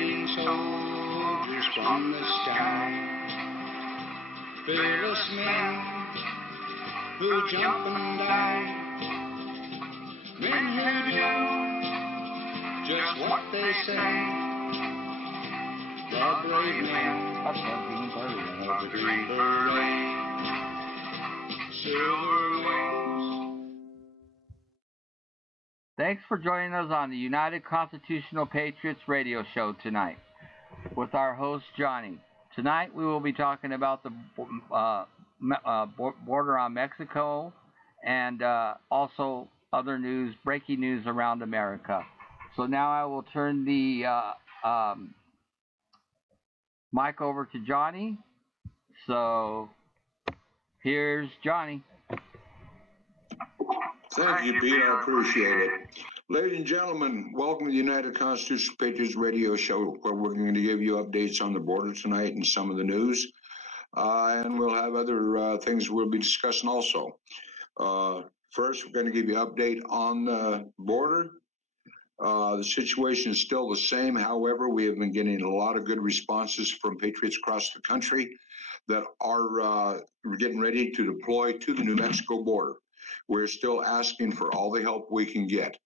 fighting soldiers from the sky, fearless men who jump and die, men who do just what they say, the brave men of the Green Beret, silver wings. Thanks for joining us on the United Constitutional Patriots Radio Show tonight with our host, Johnny. Tonight we will be talking about the border on Mexico and also other news, breaking news around America. So now I will turn the mic over to Johnny. So here's Johnny. Thank you, Pete. I appreciate it. Ladies and gentlemen, welcome to the United Constitutional Patriots Radio Show, where we're going to give you updates on the border tonight and some of the news. And we'll have other things we'll be discussing also. First, we're going to give you an update on the border. The situation is still the same. However, we have been getting a lot of good responses from patriots across the country that are getting ready to deploy to the New Mexico border. We're still asking for all the help we can get.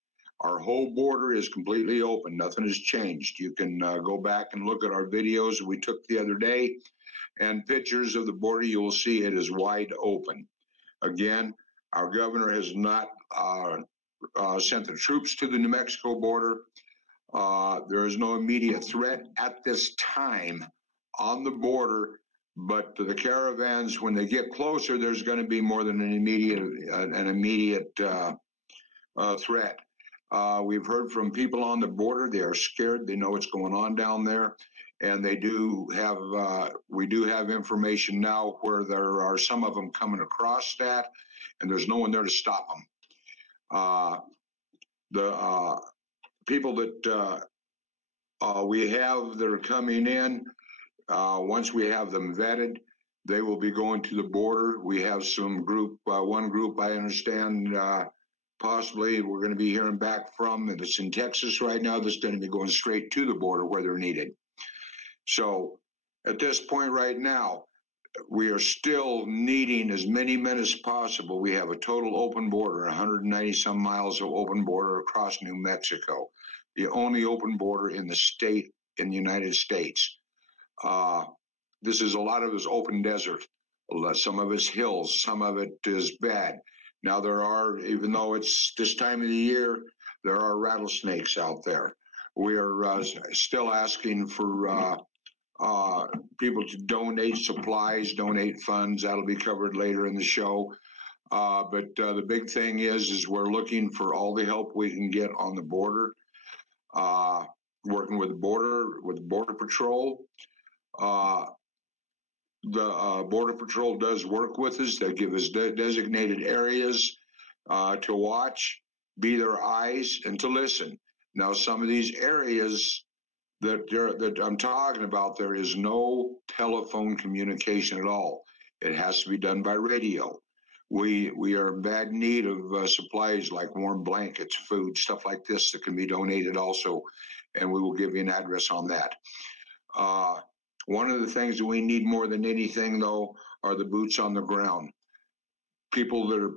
Our whole border is completely open. Nothing has changed. You can go back and look at our videos we took the other day and pictures of the border. You will see it is wide open. Again, our governor has not sent the troops to the New Mexico border. There is no immediate threat at this time on the border, but the caravans, when they get closer, there's going to be more than an immediate threat. We've heard from people on the border. They are scared. They know what's going on down there. And they do have, we do have information now where there are some of them coming across that, and there's no one there to stop them. The people that we have that are coming in, once we have them vetted, they will be going to the border. We have some group, one group I understand, possibly we're going to be hearing back from, and it's in Texas right now, that's going to be going straight to the border where they're needed. So at this point right now, we are still needing as many men as possible. We have a total open border, 190 some miles of open border across New Mexico, the only open border in the state, in the United States. This is a lot of it is open desert. Some of it's hills, some of it is bad. Now there are, even though it's this time of the year, there are rattlesnakes out there. We are still asking for people to donate supplies, donate funds. That'll be covered later in the show. But the big thing is we're looking for all the help we can get on the border, working with the Border Patrol. The Border Patrol does work with us. They give us designated areas to watch, be their eyes, and to listen. Now, some of these areas that I'm talking about, there is no telephone communication at all. It has to be done by radio. We are in bad need of supplies like warm blankets, food, stuff like this that can be donated also, and we will give you an address on that. One of the things that we need more than anything, though, are the boots on the ground. People that are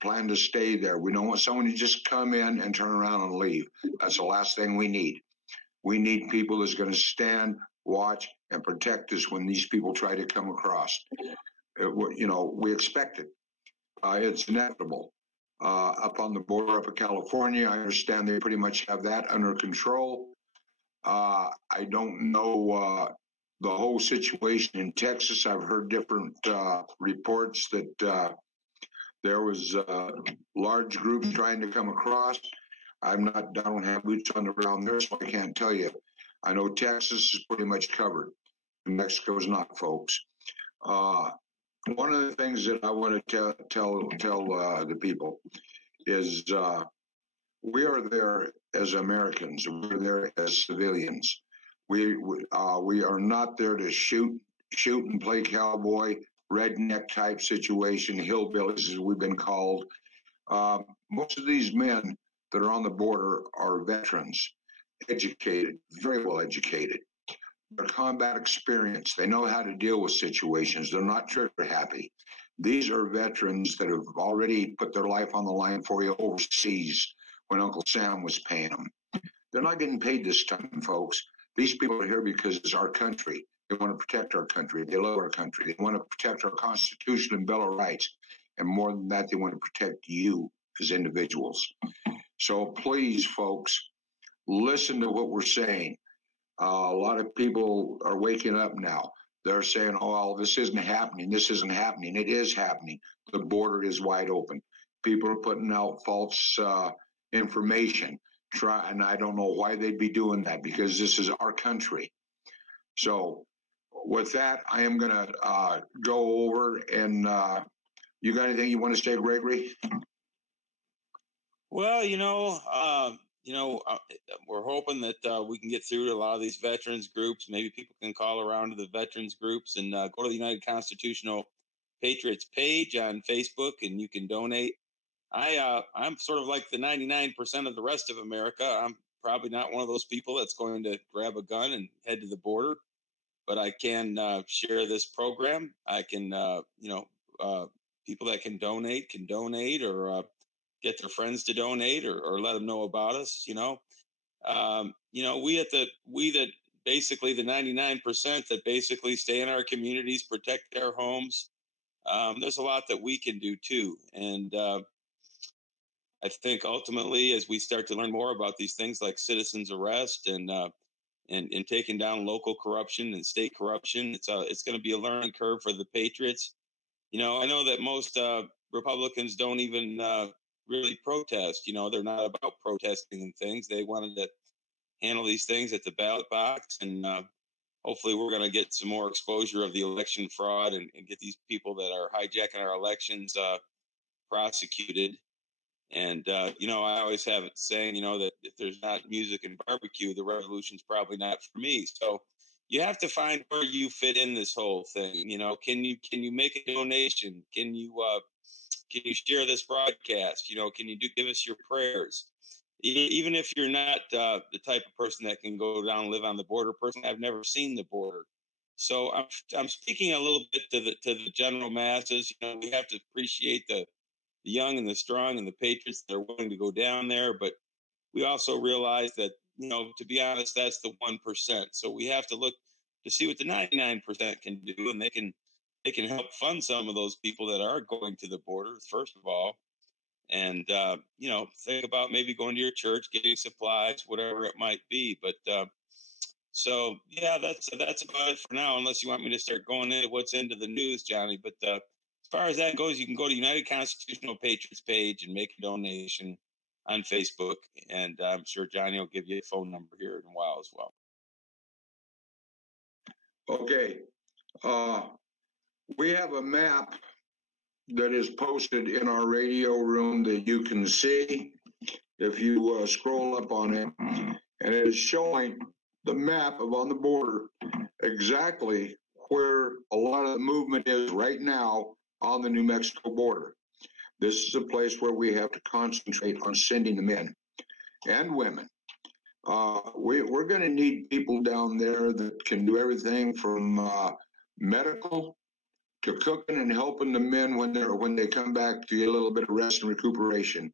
plan to stay there. We don't want someone to just come in and turn around and leave. That's the last thing we need. We need people that's going to stand, watch, and protect us when these people try to come across. We expect it. It's inevitable. Up on the border up in California, I understand they pretty much have that under control. I don't know the whole situation in Texas. I've heard different reports that there was large groups trying to come across. I don't have boots on the ground there, so I can't tell you. I know Texas is pretty much covered. New Mexico is not, folks. One of the things that I want to tell the people is we are there as Americans. We're there as civilians. We are not there to shoot and play cowboy, redneck type situation, hillbillies as we've been called. Most of these men that are on the border are veterans. educated, very well educated. Their combat experience. They know how to deal with situations. They're not trigger happy. These are veterans that have already put their life on the line for you overseas when Uncle Sam was paying them. They're not getting paid this time, folks. These people are here because it's our country. They want to protect our country. They love our country. They want to protect our Constitution and Bill of Rights. And more than that, they want to protect you as individuals. So please, folks, listen to what we're saying. A lot of people are waking up now. They're saying, oh, well, this isn't happening. This isn't happening. It is happening. The border is wide open. People are putting out false information. And I don't know why they'd be doing that, because this is our country. So with that, I am going to go over, and you got anything you want to say, Gregory? Well, we're hoping that we can get through to a lot of these veterans groups. Maybe people can call around to the veterans groups and go to the United Constitutional Patriots page on Facebook, and you can donate. I'm sort of like the 99% of the rest of America. I'm probably not one of those people that's going to grab a gun and head to the border, but I can share this program. I can, people that can donate or get their friends to donate or let them know about us. We that basically the 99% that basically stay in our communities, protect our homes. There's a lot that we can do too. And I think ultimately, as we start to learn more about these things like citizens arrest and taking down local corruption and state corruption, it's going to be a learning curve for the Patriots. I know that most Republicans don't even really protest. They're not about protesting and things. They wanted to handle these things at the ballot box, and hopefully we're going to get some more exposure of the election fraud and get these people that are hijacking our elections prosecuted. And, I always have it saying, that if there's not music and barbecue, the revolution's probably not for me. So you have to find where you fit in this whole thing. Can you make a donation? Can you share this broadcast? Can you give us your prayers? Even if you're not the type of person that can go down and live on the border, I've never seen the border. So I'm speaking a little bit to the general masses. We have to appreciate the young and the strong and the patriots that are willing to go down there. But we also realize that, to be honest, that's the 1%. So we have to look to see what the 99% can do, and they can help fund some of those people that are going to the border, first of all. And, think about maybe going to your church, getting supplies, whatever it might be. But so, yeah, that's about it for now, unless you want me to start going into what's into the news, Johnny. But as far as that goes, you can go to United Constitutional Patriots page and make a donation on Facebook. And I'm sure Johnny will give you a phone number here in a while as well. Okay. We have a map that is posted in our radio room that you can see if you scroll up on it. And it is showing the map of on the border exactly where a lot of the movement is right now on the New Mexico border. This is a place where we have to concentrate on sending the men and women. We're going to need people down there that can do everything from medical to cooking and helping the men when they come back to get a little bit of rest and recuperation.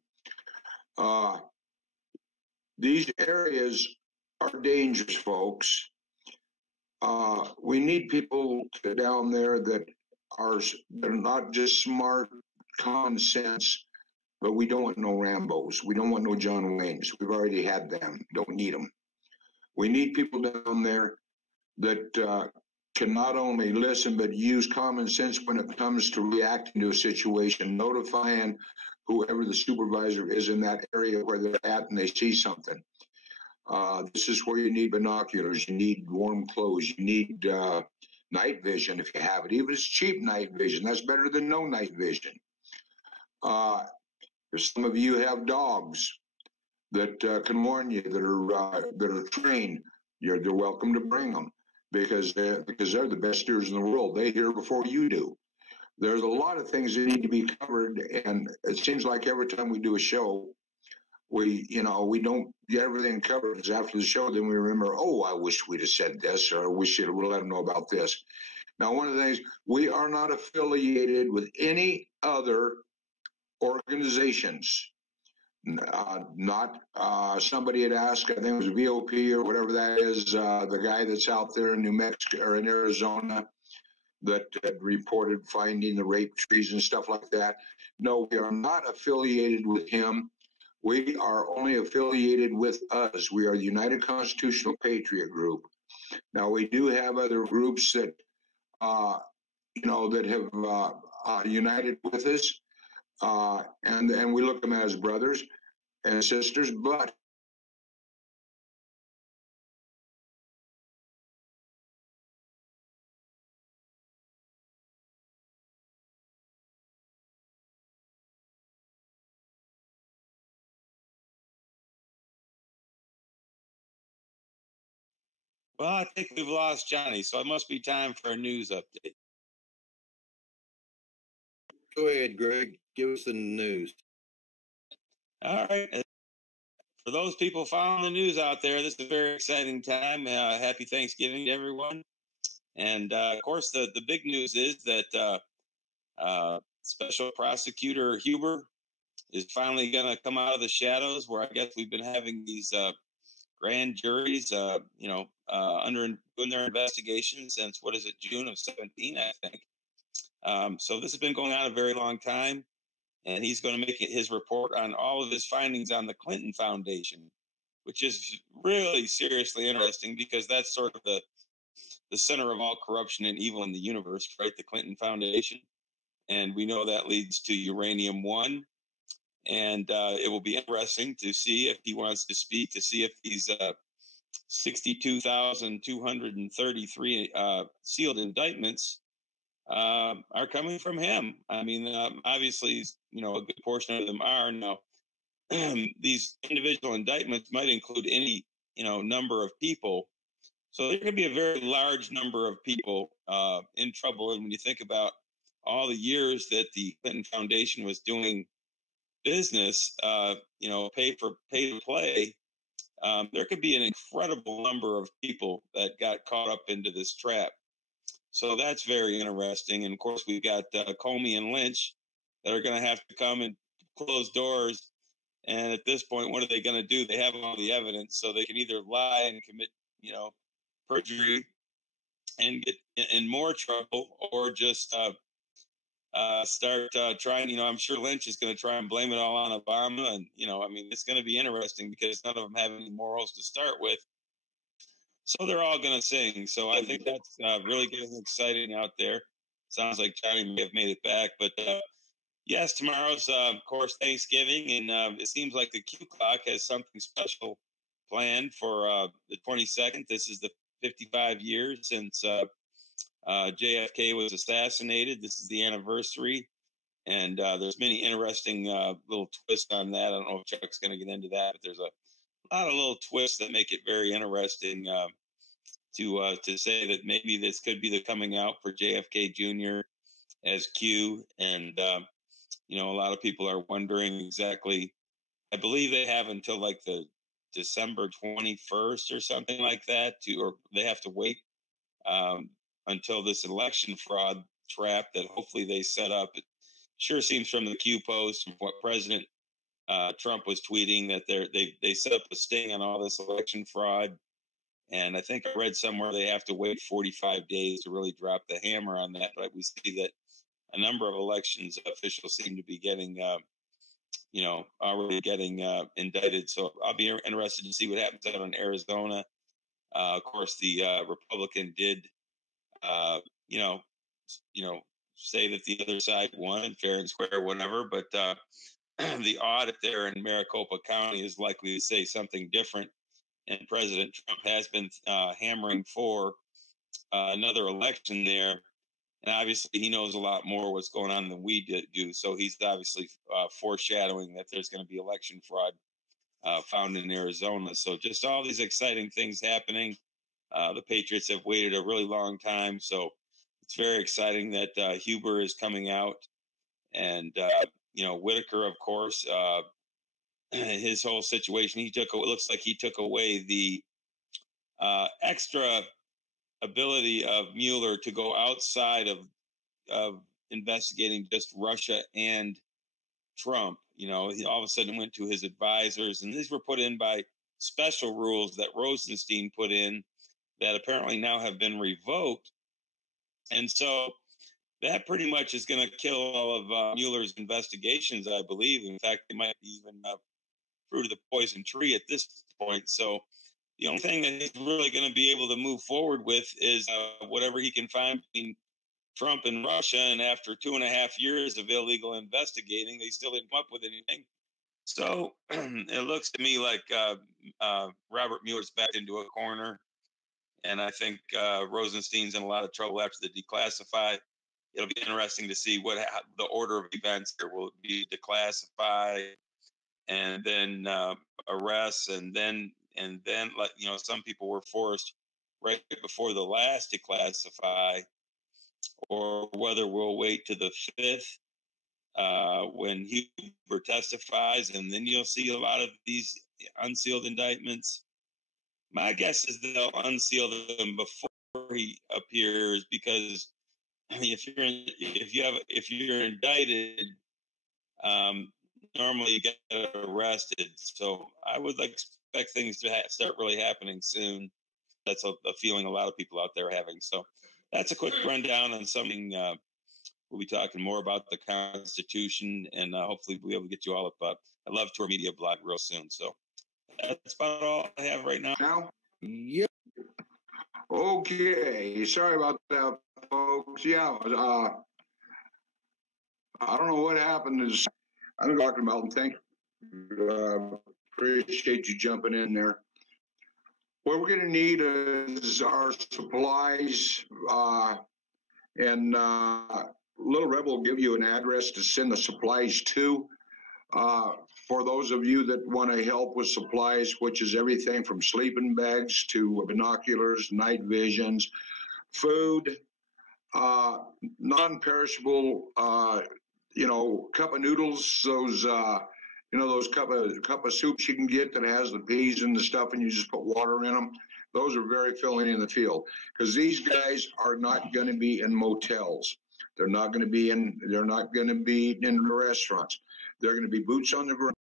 These areas are dangerous, folks. We need people down there that are not just smart, common sense, but we don't want no Rambos. We don't want no John Waynes. We've already had them. Don't need them. We need people down there that can not only listen, but use common sense when it comes to reacting to a situation, notifying whoever the supervisor is in that area where they're at and they see something. This is where you need binoculars. You need warm clothes. You need night vision if you have it. Even if it's cheap night vision, that's better than no night vision. If some of you have dogs that can warn you, that are trained, they're welcome to bring them because they're the best steers in the world. They hear before you do. There's a lot of things that need to be covered, and it seems like every time we do a show, we don't get everything covered. Because after the show, then we remember, oh, I wish we'd have said this, or I wish we'd have let them know about this. Now, one of the things, we are not affiliated with any other organizations. Not somebody had asked, I think it was VOP or whatever that is, the guy that's out there in New Mexico or in Arizona that had reported finding the rape trees and stuff like that. No, we are not affiliated with him. We are only affiliated with us. We are the United Constitutional Patriot Group. Now, we do have other groups that, that have united with us, and we look at them as brothers and sisters, but Well, I think we've lost Johnny, so it must be time for a news update. Go ahead, Greg. Give us the news. All right. For those people following the news out there, this is a very exciting time. Happy Thanksgiving to everyone. And, of course, the big news is that Special Prosecutor Huber is finally going to come out of the shadows, where I guess we've been having these grand juries, doing their investigation since, June of 17, I think. So this has been going on a very long time, and he's going to make his report on all of his findings on the Clinton Foundation, which is really seriously interesting because that's sort of the center of all corruption and evil in the universe, right? The Clinton Foundation. And we know that leads to Uranium One. And it will be interesting to see if he wants to speak, to see if these 62,233 sealed indictments are coming from him. I mean, obviously, a good portion of them are. Now, these individual indictments might include any, number of people. So there could be a very large number of people in trouble. And when you think about all the years that the Clinton Foundation was doing business, pay to play, there could be an incredible number of people that got caught up into this trap. So that's very interesting. And of course, we've got Comey and Lynch that are going to have to come and close doors. And at this point, what are they going to do? They have all the evidence, so they can either lie and commit, perjury and get in more trouble, or just start trying. I'm sure Lynch is going to try and blame it all on Obama. And, it's going to be interesting because none of them have any morals to start with. So they're all going to sing. So I think that's really getting exciting out there. Sounds like Johnny may have made it back. But, yes, tomorrow's, of course, Thanksgiving. And it seems like the Q Clock has something special planned for the 22nd. This is the 55 years since JFK was assassinated. This is the anniversary. And there's many interesting little twists on that. I don't know if Chuck's going to get into that, but there's a lot of little twists that make it very interesting to say that maybe this could be the coming out for JFK Jr. as Q. And, a lot of people are wondering exactly. I believe they have until like the December 21st or something like that or they have to wait until this election fraud trap that hopefully they set up. It sure seems from the Q post, what President Trump was tweeting, that they set up a sting on all this election fraud. And I think I read somewhere they have to wait 45 days to really drop the hammer on that. But we see that a number of elections officials seem to be getting, already getting indicted. So I'll be interested to see what happens out in Arizona. Of course, the Republican did, say that the other side won fair and square, whatever. But the audit there in Maricopa County is likely to say something different. And President Trump has been hammering for another election there. And obviously, he knows a lot more what's going on than we do. So he's obviously foreshadowing that there's going to be election fraud found in Arizona. So just all these exciting things happening. The Patriots have waited a really long time. So it's very exciting that Huber is coming out. And, Whitaker, of course, his whole situation. It looks like he took away the extra ability of Mueller to go outside of investigating just Russia and Trump. He all of a sudden went to his advisors, and these were put in by special rules that Rosenstein put in that apparently now have been revoked. And so that pretty much is going to kill all of Mueller's investigations, I believe. In fact, it might be even fruit of the poison tree at this point. So the only thing that he's really going to be able to move forward with is whatever he can find between Trump and Russia. And after 2.5 years of illegal investigating, they still didn't come up with anything. So it looks to me like Robert Mueller's backed into a corner. And I think Rosenstein's in a lot of trouble after the declassify. It'll be interesting to see what the order of events here will be: declassify, and then arrests, and then some people were forced right before the last declassify, or whether we'll wait to the 5th when Huber testifies, and then you'll see a lot of these unsealed indictments. My guess is they'll unseal them before he appears, because if you're indicted, normally you get arrested. So I would expect things to start really happening soon. That's a feeling a lot of people out there are having. So that's a quick rundown on something. We'll be talking more about the Constitution, and hopefully we'll be able to get you all up a Love Tour Media blog real soon. So that's about all I have right now. Yep. Okay. Sorry about that, folks. Yeah. I don't know what happened. I'm talking about, and thank you. Appreciate you jumping in there. What we're going to need is our supplies, and Little Rebel will give you an address to send the supplies to. For those of you that want to help with supplies, which is everything from sleeping bags to binoculars, night visions, food, non-perishable, cup of noodles, those cup of soups you can get that has the peas and the stuff, and you just put water in them. Those are very filling in the field, because these guys are not going to be in motels. They're not going to be in the restaurants. They're going to be boots on the ground,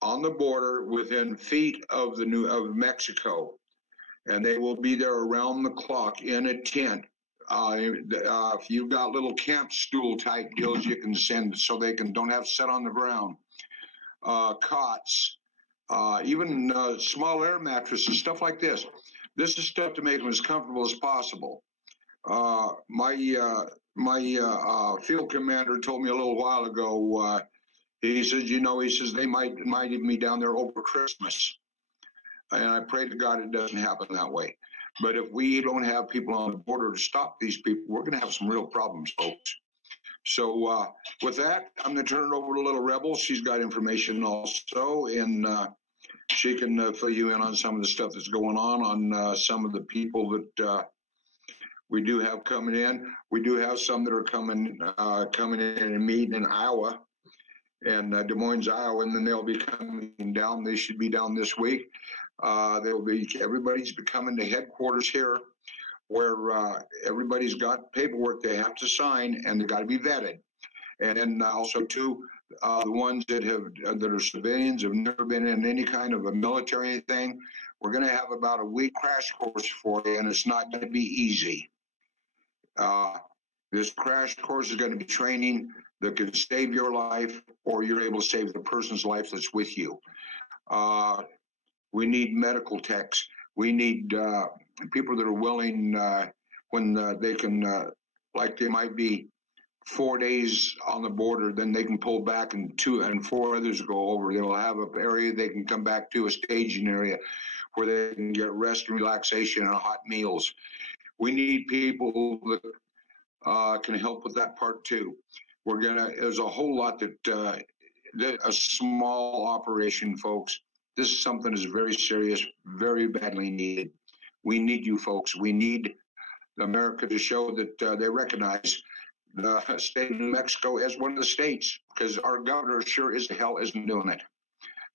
on the border, within feet of of Mexico, and they will be there around the clock in a tent. If you've got little camp stool type deals, you can send so they don't have to sit on the ground. Cots, even small air mattresses, stuff like this. This is stuff to make them as comfortable as possible. My field commander told me a little while ago. He says they might even be down there over Christmas, and I pray to God it doesn't happen that way. But if we don't have people on the border to stop these people, we're going to have some real problems, folks. So with that, I'm going to turn it over to Little Rebel. She's got information also, and she can fill you in on some of the stuff that's going on some of the people that we do have coming in. We do have some that are coming in and meeting in Iowa and Des Moines, Iowa, and then they'll be coming down. They should be down this week. Everybody's coming to headquarters here, where everybody's got paperwork they have to sign, and they got to be vetted. And then also too, the ones that are civilians, have never been in any kind of a military thing. We're going to have about a week crash course for you, and it's not going to be easy. This crash course is going to be training that can save your life, or you're able to save the person's life that's with you. We need medical techs. We need people that are willing when they can, like they might be 4 days on the border, then they can pull back and 2 and 4 others go over. They will have an area they can come back to, a staging area where they can get rest and relaxation and hot meals. We need people that can help with that part too. There's a whole lot that a small operation, folks. This is something that's very serious, very badly needed. We need you folks. We need America to show that they recognize the state of New Mexico as one of the states, because our governor sure as hell isn't doing it.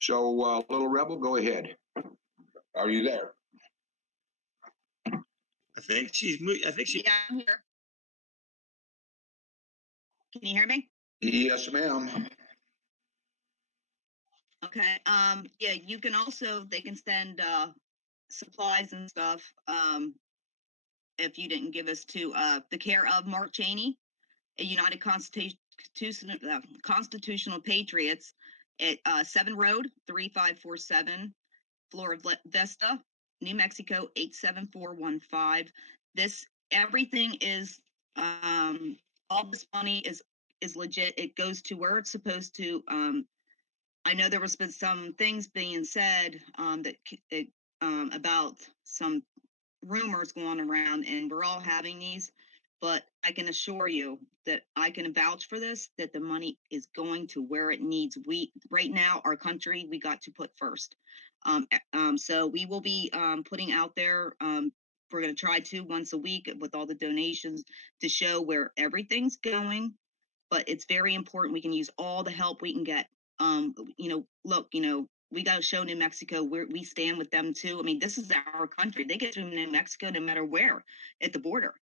So, Little Rebel, go ahead. Are you there? I think she's. Yeah, I'm here. Can you hear me? Yes, ma'am. Okay. Yeah, you can also, they can send supplies and stuff if you didn't give us to the care of Mark Cheney, a United Constitutional Patriots at 7 Road 3547, Flora Vista, New Mexico 87415. Everything is all this money is legit. It goes to where it's supposed to. I know there was been some things being said about some rumors going around, and we're all having these, but I can assure you that I can vouch for this, that the money is going to where it needs. Right now, our country, we got to put first. So we will be putting out there, we're going to try to once a week with all the donations to show where everything's going, but it's very important. We can use all the help we can get. Look, we got to show New Mexico where we stand with them too. I mean, this is our country. They get through New Mexico no matter where at the border.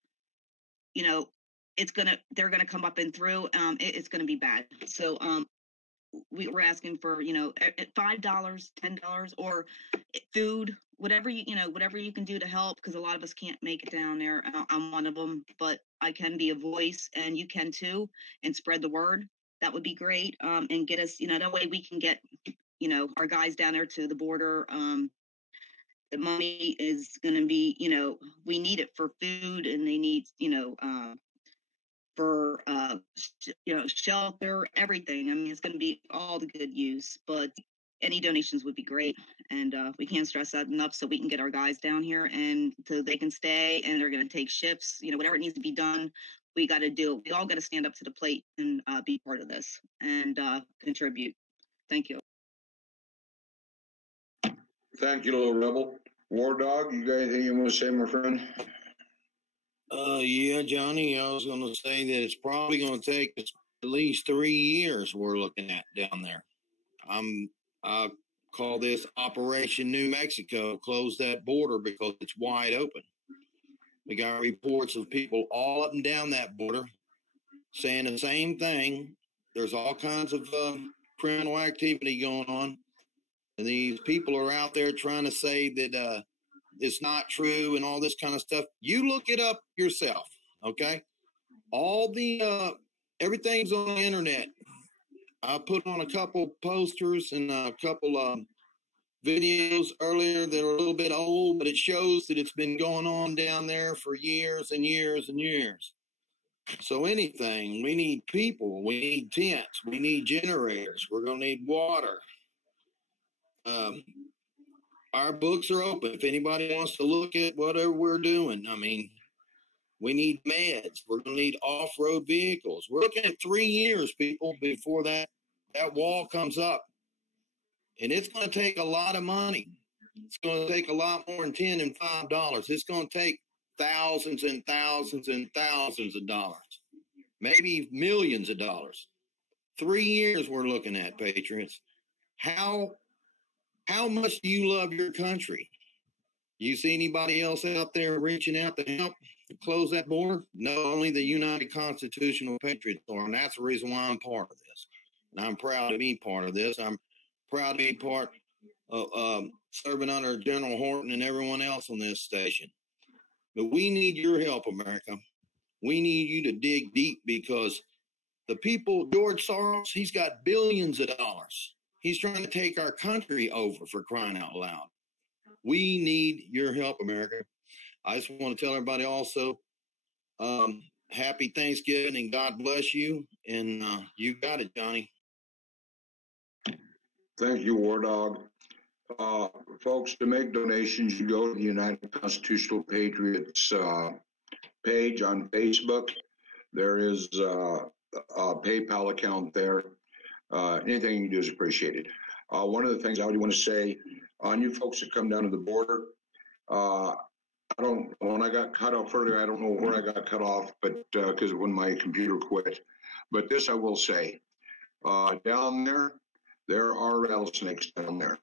They're gonna come up and through. It's gonna be bad. So we're asking for $5, $10, or food, whatever you can do to help, because a lot of us can't make it down there. I'm one of them, but I can be a voice, and you can too, and spread the word. That would be great, and get us, that way we can get, our guys down there to the border. The money is going to be, we need it for food, and they need, for, shelter, everything. I mean, it's going to be all the good use, but any donations would be great. And we can't stress that enough, so we can get our guys down here and so they can stay, and they're going to take shifts, whatever it needs to be done. We got to do it. We all got to stand up to the plate and be part of this and contribute. Thank you. Thank you, Little Rebel. War Dog, you got anything you want to say, my friend? Yeah, Johnny, I was going to say that it's probably going to take us at least 3 years we're looking at down there. I call this Operation New Mexico, close that border, because it's wide open. We got reports of people all up and down that border saying the same thing. There's all kinds of criminal activity going on. And these people are out there trying to say that it's not true and all this kind of stuff. You look it up yourself, okay? All the, everything's on the internet. I put on a couple posters and a couple videos earlier that are a little bit old, but it shows that it's been going on down there for years and years and years. So anything, we need people, we need tents, we need generators, we're going to need water. Our books are open if anybody wants to look at whatever we're doing. I mean, we need meds. We're going to need off-road vehicles. We're looking at 3 years, people, before that wall comes up. And it's going to take a lot of money. It's going to take a lot more than $10 and $5. It's going to take thousands and thousands and thousands of dollars, maybe millions of dollars. 3 years we're looking at, Patriots. How much do you love your country? You see anybody else out there reaching out to help to close that border? No, only the United Constitutional Patriots are, and that's the reason why I'm part of this. And I'm proud to be part of this. I'm proud to be part of serving under General Horton and everyone else on this station. But we need your help, America. We need you to dig deep, because the people, George Soros, he's got billions of dollars. He's trying to take our country over, for crying out loud. We need your help, America. I just want to tell everybody also, happy Thanksgiving and God bless you. And you got it, Johnny. Thank you, War Dog. Folks, to make donations, you go to the United Constitutional Patriots page on Facebook. There is a PayPal account there. Anything you do is appreciated. One of the things I would want to say on you folks that come down to the border, when I got cut off earlier, I don't know where I got cut off, but because when my computer quit. But this I will say, down there, There are rattlesnakes down there.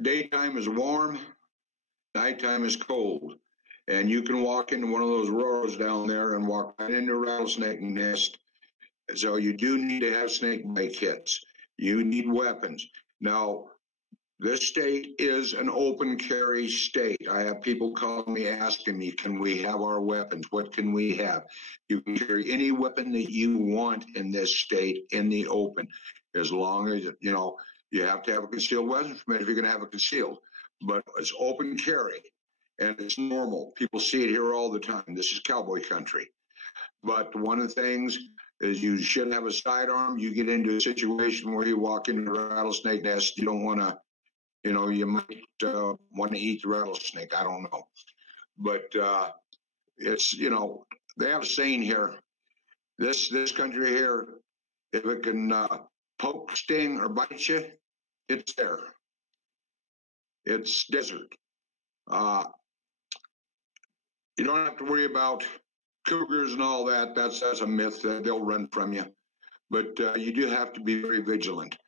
Daytime is warm, nighttime is cold. And you can walk into one of those roros down there and walk right into a rattlesnake nest. So you do need to have snake bite kits. You need weapons. Now, this state is an open carry state. I have people calling me asking me, can we have our weapons? What can we have? You can carry any weapon that you want in this state in the open, as long as, you know, you have to have a concealed weapon permit if you're going to have it concealed. But it's open carry, and it's normal. People see it here all the time. This is cowboy country. But one of the things is you should have a sidearm. You get into a situation where you walk into a rattlesnake nest, you don't want to, you know, you might want to eat the rattlesnake. I don't know. But it's, you know, they have a saying here. This country here, if it can poke, sting, or bite you, it's there. It's desert. You don't have to worry about cougars and all that. That's a myth. They'll run from you. But you do have to be very vigilant.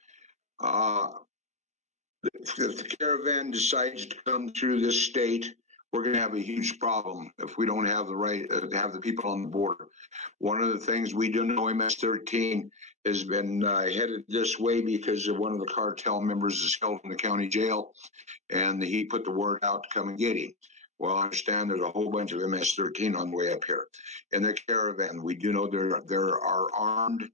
If the caravan decides to come through this state, we're going to have a huge problem if we don't have the right to have the people on the border. One of the things we do know, MS-13 has been headed this way because of one of the cartel members is held in the county jail, and he put the word out to come and get him. Well, I understand there's a whole bunch of MS-13 on the way up here. In the caravan, we do know there are armed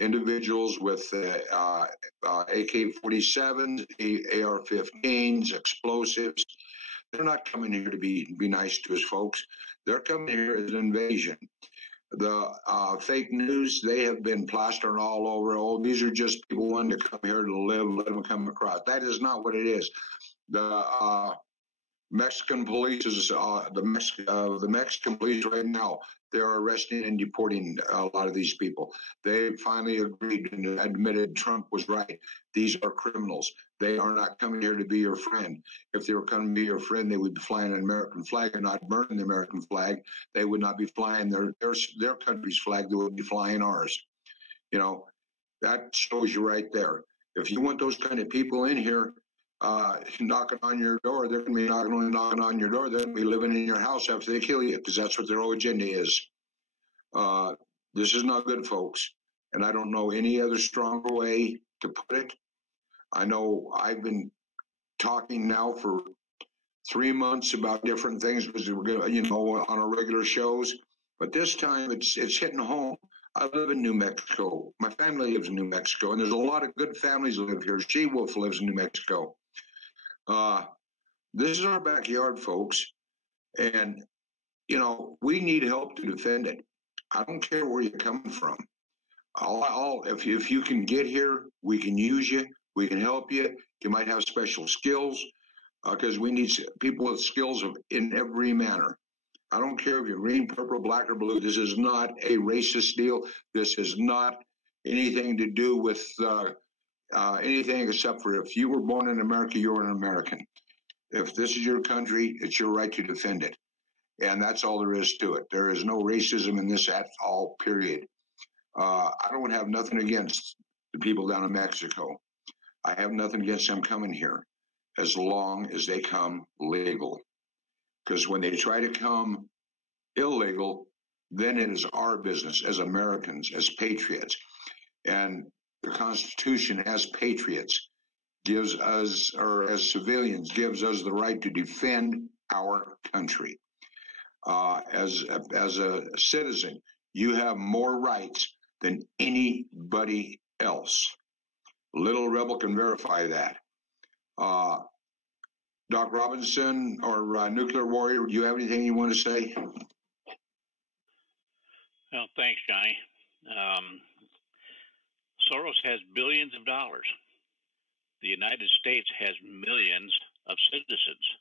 individuals with AK-47s, AR-15s, explosives. They're not coming here to be nice to us, folks. They're coming here as an invasion. The fake news, they have been plastering all over. Oh, these are just people wanting to come here to live, let them come across. That is not what it is. The Mexican police is the Mexican police right now. They're arresting and deporting a lot of these people. They finally agreed and admitted Trump was right. These are criminals. They are not coming here to be your friend. If they were coming to be your friend, they would be flying an American flag and not burning the American flag. They would not be flying their country's flag. They would be flying ours. You know, that shows you right there. If you want those kind of people in here, knocking on your door, they're going to be knocking on your door. They're going to be living in your house after they kill you, because that's what their whole agenda is. This is not good, folks. And I don't know any other stronger way to put it. I know I've been talking now for 3 months about different things because we're going to, you know, on our regular shows. But this time it's hitting home. I live in New Mexico. My family lives in New Mexico, and there's a lot of good families that live here. She-Wolf lives in New Mexico. This is our backyard, folks, and, you know, we need help to defend it. I don't care where you're coming from. If you can get here, we can use you. We can help you. You might have special skills, because we need people with skills in every manner. I don't care if you're green, purple, black, or blue. This is not a racist deal. This is not anything to do with anything except for if you were born in America, you're an American. If this is your country, it's your right to defend it. And that's all there is to it. There is no racism in this at all, period. I don't have nothing against the people down in Mexico. I have nothing against them coming here as long as they come legal. Because when they try to come illegal, then it is our business as Americans, as patriots. And the Constitution, as patriots, gives us, or as civilians, gives us the right to defend our country. As a citizen, you have more rights than anybody else. Little Rebel can verify that. Doc Robinson or Nuclear Warrior, do you have anything you want to say? Well, thanks, Johnny. Soros has billions of dollars. The United States has millions of citizens.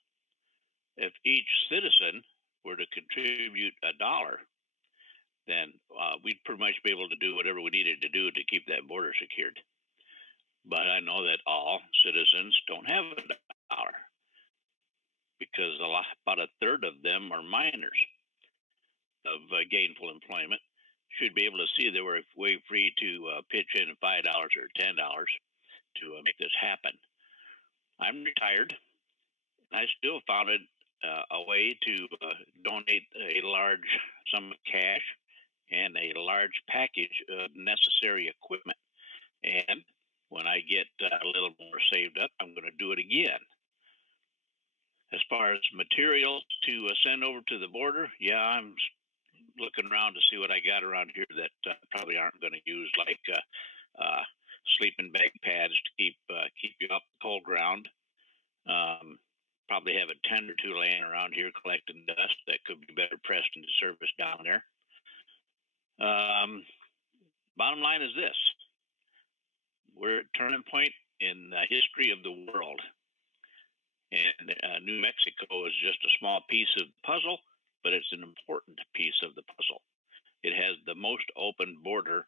If each citizen were to contribute $1, then we'd pretty much be able to do whatever we needed to do to keep that border secured. But I know that all citizens don't have $1 because about a third of them are minors of gainful employment. should be able to see that we're way free to pitch in $5 or $10 to make this happen. I'm retired, and I still found it a way to donate a large sum of cash and a large package of necessary equipment. And when I get a little more saved up, I'm going to do it again. As far as materials to send over to the border, yeah, I'm looking around to see what I got around here that probably aren't going to use, like sleeping bag pads to keep you off the cold ground. Probably have a tent or two laying around here collecting dust that could be better pressed into service down there. Bottom line is this: we're at a turning point in the history of the world, and New Mexico is just a small piece of the puzzle, but it's an important piece of the puzzle. It has the most open border,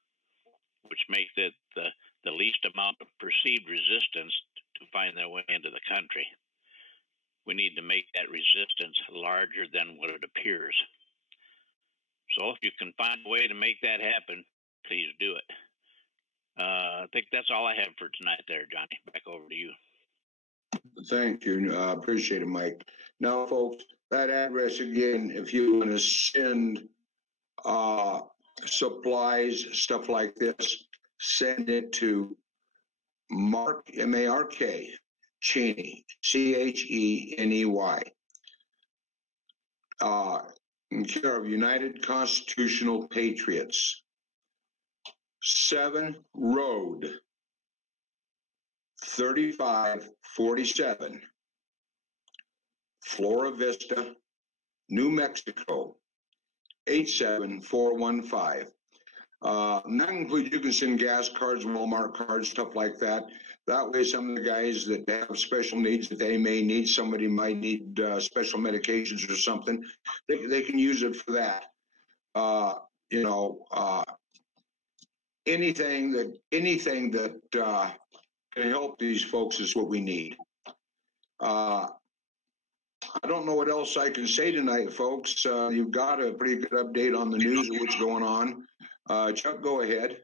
which makes it the least amount of perceived resistance to find their way into the country. We need to make that resistance larger than what it appears. So if you can find a way to make that happen, please do it. I think that's all I have for tonight there, Johnny. Back over to you. Thank you. Appreciate it, Mike. Now, folks, that address again, if you want to send supplies, stuff like this, send it to Mark, M-A-R-K, Cheney, C-H-E-N-E-Y, in care of United Constitutional Patriots, 7 Road, 3547, Flora Vista, New Mexico, 87415. That includes, you can send gas cards, Walmart cards, stuff like that. That way, some of the guys that have special needs that they may need, somebody might need special medications or something, they can use it for that. Anything that can help these folks is what we need. I don't know what else I can say tonight, folks. You've got a pretty good update on the news of what's going on. Chuck, go ahead.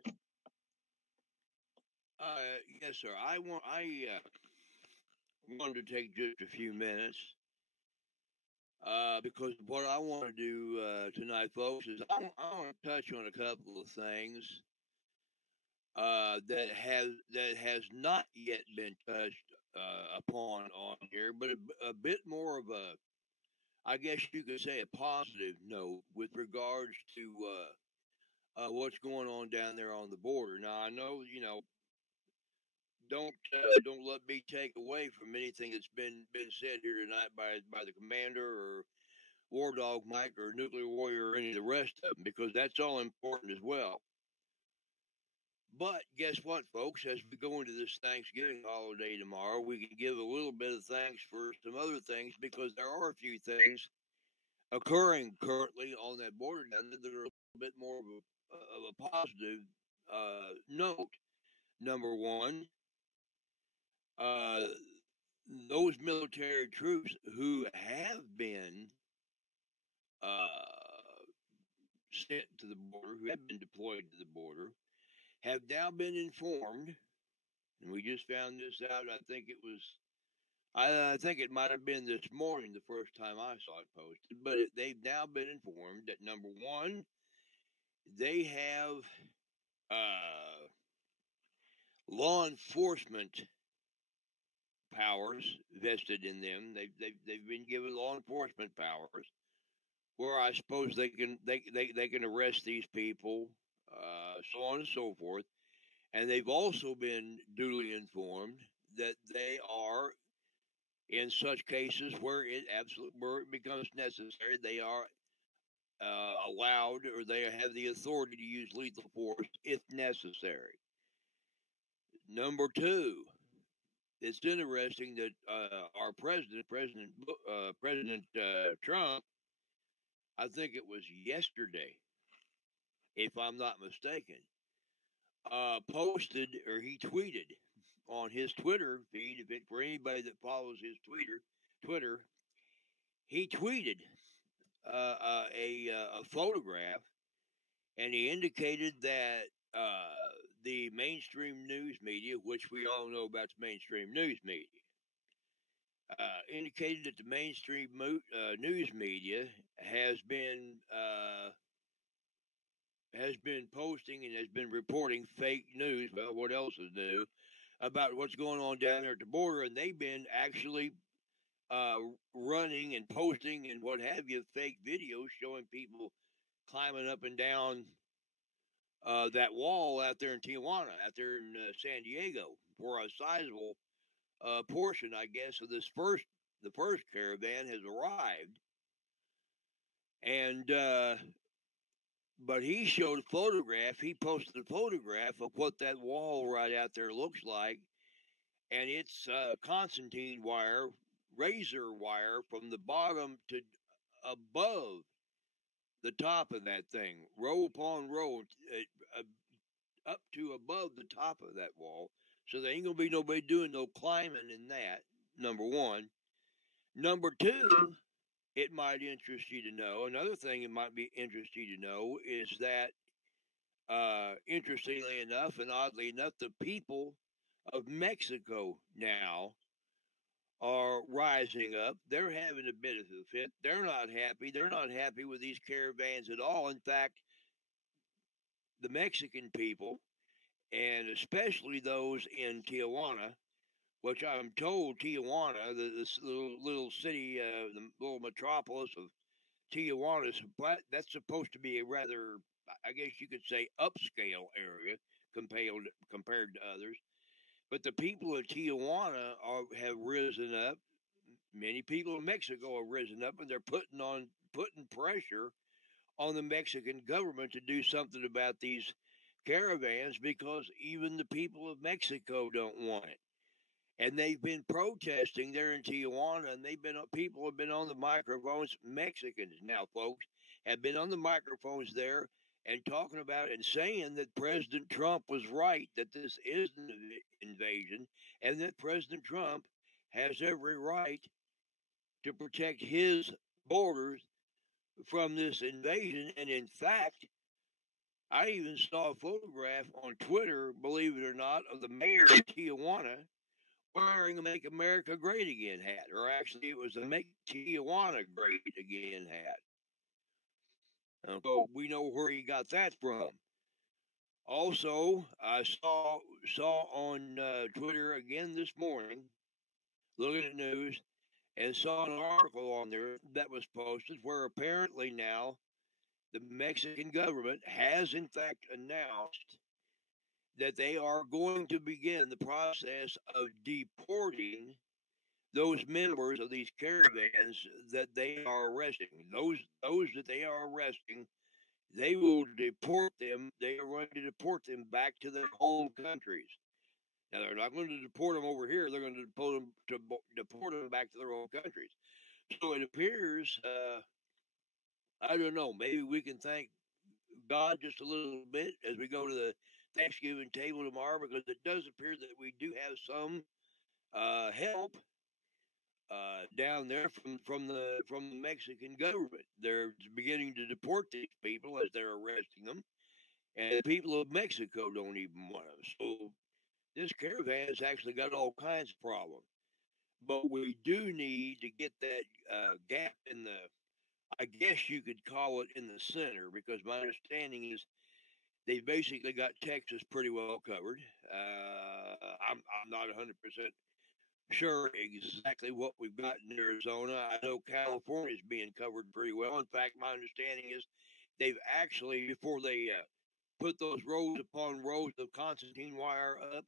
Yes, sir. I wanted to take just a few minutes because what I want to do tonight, folks, is I want to touch on a couple of things that has not yet been touched upon on here, but a bit more of a, I guess you could say, a positive note with regards to what's going on down there on the border. Now, I know, don't let me take away from anything that's been said here tonight by the commander or War Dog Mike or Nuclear Warrior or any of the rest of them, because that's all important as well. But guess what, folks? As we go into this Thanksgiving holiday tomorrow, we can give a little bit of thanks for some other things, because there are a few things occurring currently on that border down there that are a little bit more of a positive note. Number one, those military troops who have been sent to the border, who have been deployed to the border, have now been informed, and we just found this out. I think it might have been this morning, the first time I saw it posted, but they've now been informed that, number one, they have law enforcement powers vested in them. They've been given law enforcement powers, where I suppose they can arrest these people, so on and so forth. And they've also been duly informed that they are, in such cases where it becomes necessary, they are allowed, or they have the authority to use lethal force if necessary. Number two, it's interesting that our President Trump, I think it was yesterday, if I'm not mistaken, posted, or he tweeted on his Twitter feed. For anybody that follows his Twitter, he tweeted a photograph, and he indicated that the mainstream news media, which we all know about the mainstream news media, indicated that the mainstream news media has been posting and has been reporting fake news. Well, what else is new about what's going on down there at the border? And they've been actually running and posting and what have you, fake videos showing people climbing up and down that wall out there in Tijuana, out there in San Diego, where a sizable portion, I guess, of the first caravan has arrived. And but he showed a photograph. He posted a photograph of what that wall right out there looks like, and it's Constantine wire, razor wire from the bottom to above the top of that thing, row upon row, up to above the top of that wall. So there ain't gonna be nobody doing no climbing in that. Number one. Number two, it might interest you to know. Another thing it might be interest you to know is that, interestingly enough, and oddly enough, the people of Mexico now are rising up. They're having a bit of a fit. They're not happy. They're not happy with these caravans at all. In fact, the Mexican people, and especially those in Tijuana, which I'm told Tijuana, this little city, the little metropolis of Tijuana, that's supposed to be a rather, I guess you could say, upscale area compared to others. But the people of Tijuana have risen up. Many people in Mexico have risen up, and they're putting pressure on the Mexican government to do something about these caravans, because even the people of Mexico don't want it. And they've been protesting there in Tijuana, and people have been on the microphones. Mexicans now, folks, have been on the microphones there and talking about and saying that President Trump was right, that this is an invasion, and that President Trump has every right to protect his borders from this invasion. And in fact, I even saw a photograph on Twitter, believe it or not, of the mayor of Tijuana wearing a Make America Great Again hat, or actually it was a Make Tijuana Great Again hat. So we know where he got that from. Also, I saw on Twitter again this morning, looking at news, and saw an article on there that was posted where apparently now the Mexican government has in fact announced that they are going to begin the process of deporting those members of these caravans that they are arresting. Those that they are arresting, they will deport them. They are going to deport them back to their home countries. Now, they're not going to deport them over here. They're going to deport them back to their own countries. So it appears, I don't know, maybe we can thank God just a little bit as we go to the Thanksgiving table tomorrow, because it does appear that we do have some help down there from the Mexican government. They're beginning to deport these people as they're arresting them, and the people of Mexico don't even want them. So this caravan has actually got all kinds of problems. But we do need to get that gap in the, I guess you could call it, in the center, because my understanding is they've basically got Texas pretty well covered. I'm not 100% sure exactly what we've got in Arizona. I know California is being covered pretty well. In fact, my understanding is they've actually, before they put those rows upon rows of Constantine wire up,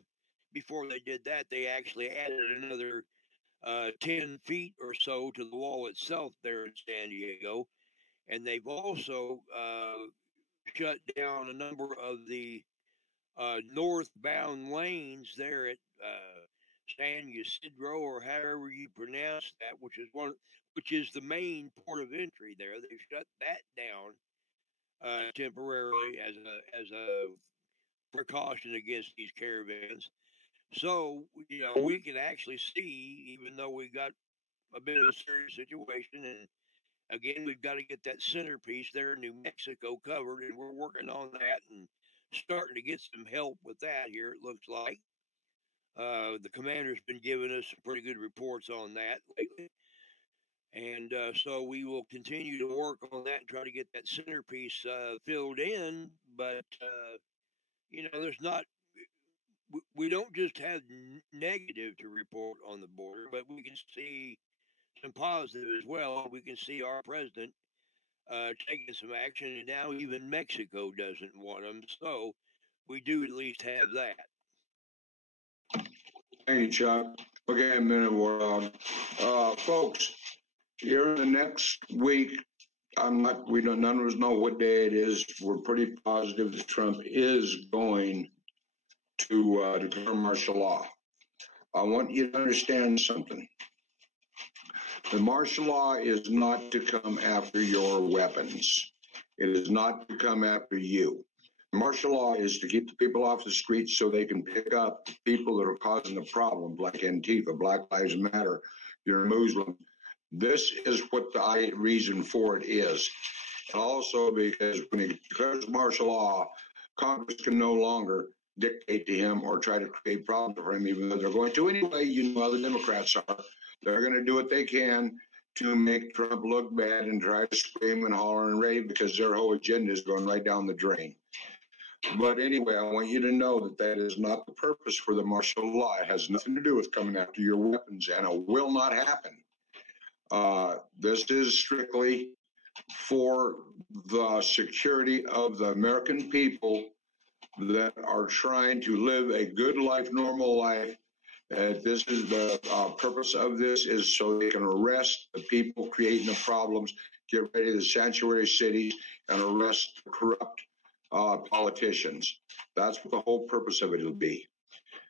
before they did that, they actually added another 10 feet or so to the wall itself there in San Diego. And they've also shut down a number of the northbound lanes there at San Ysidro, or however you pronounce that, which is the main port of entry there. They've shut that down temporarily as a precaution against these caravans. So, we can actually see, even though we got a bit of a serious situation, and again, we've got to get that centerpiece there in New Mexico covered, and we're working on that and starting to get some help with that here, it looks like. The commander's been giving us some pretty good reports on that lately. And so we will continue to work on that and try to get that centerpiece filled in. But, there's not, we don't just have negative to report on the border, but we can see some positive as well. We can see our president taking some action, and now even Mexico doesn't want them. So we do at least have that. Thank you, Chuck. Okay, a minute, Warlord. Folks, here in the next week, none of us know what day it is. We're pretty positive that Trump is going to declare martial law. I want you to understand something. The martial law is not to come after your weapons. It is not to come after you. Martial law is to keep the people off the streets so they can pick up the people that are causing the problem, like Antifa, Black Lives Matter, you're a Muslim. This is what the reason for it is. Also, because when he declares martial law, Congress can no longer dictate to him or try to create problems for him, even though they're going to anyway. You know how the Democrats are. They're going to do what they can to make Trump look bad and try to scream and holler and rave because their whole agenda is going right down the drain. But anyway, I want you to know that that is not the purpose for the martial law. It has nothing to do with coming after your weapons, and it will not happen. This is strictly for the security of the American people that are trying to live a good life, normal life. This is the purpose of this is so they can arrest the people creating the problems, get rid of the sanctuary cities, and arrest corrupt politicians. That's what the whole purpose of it will be.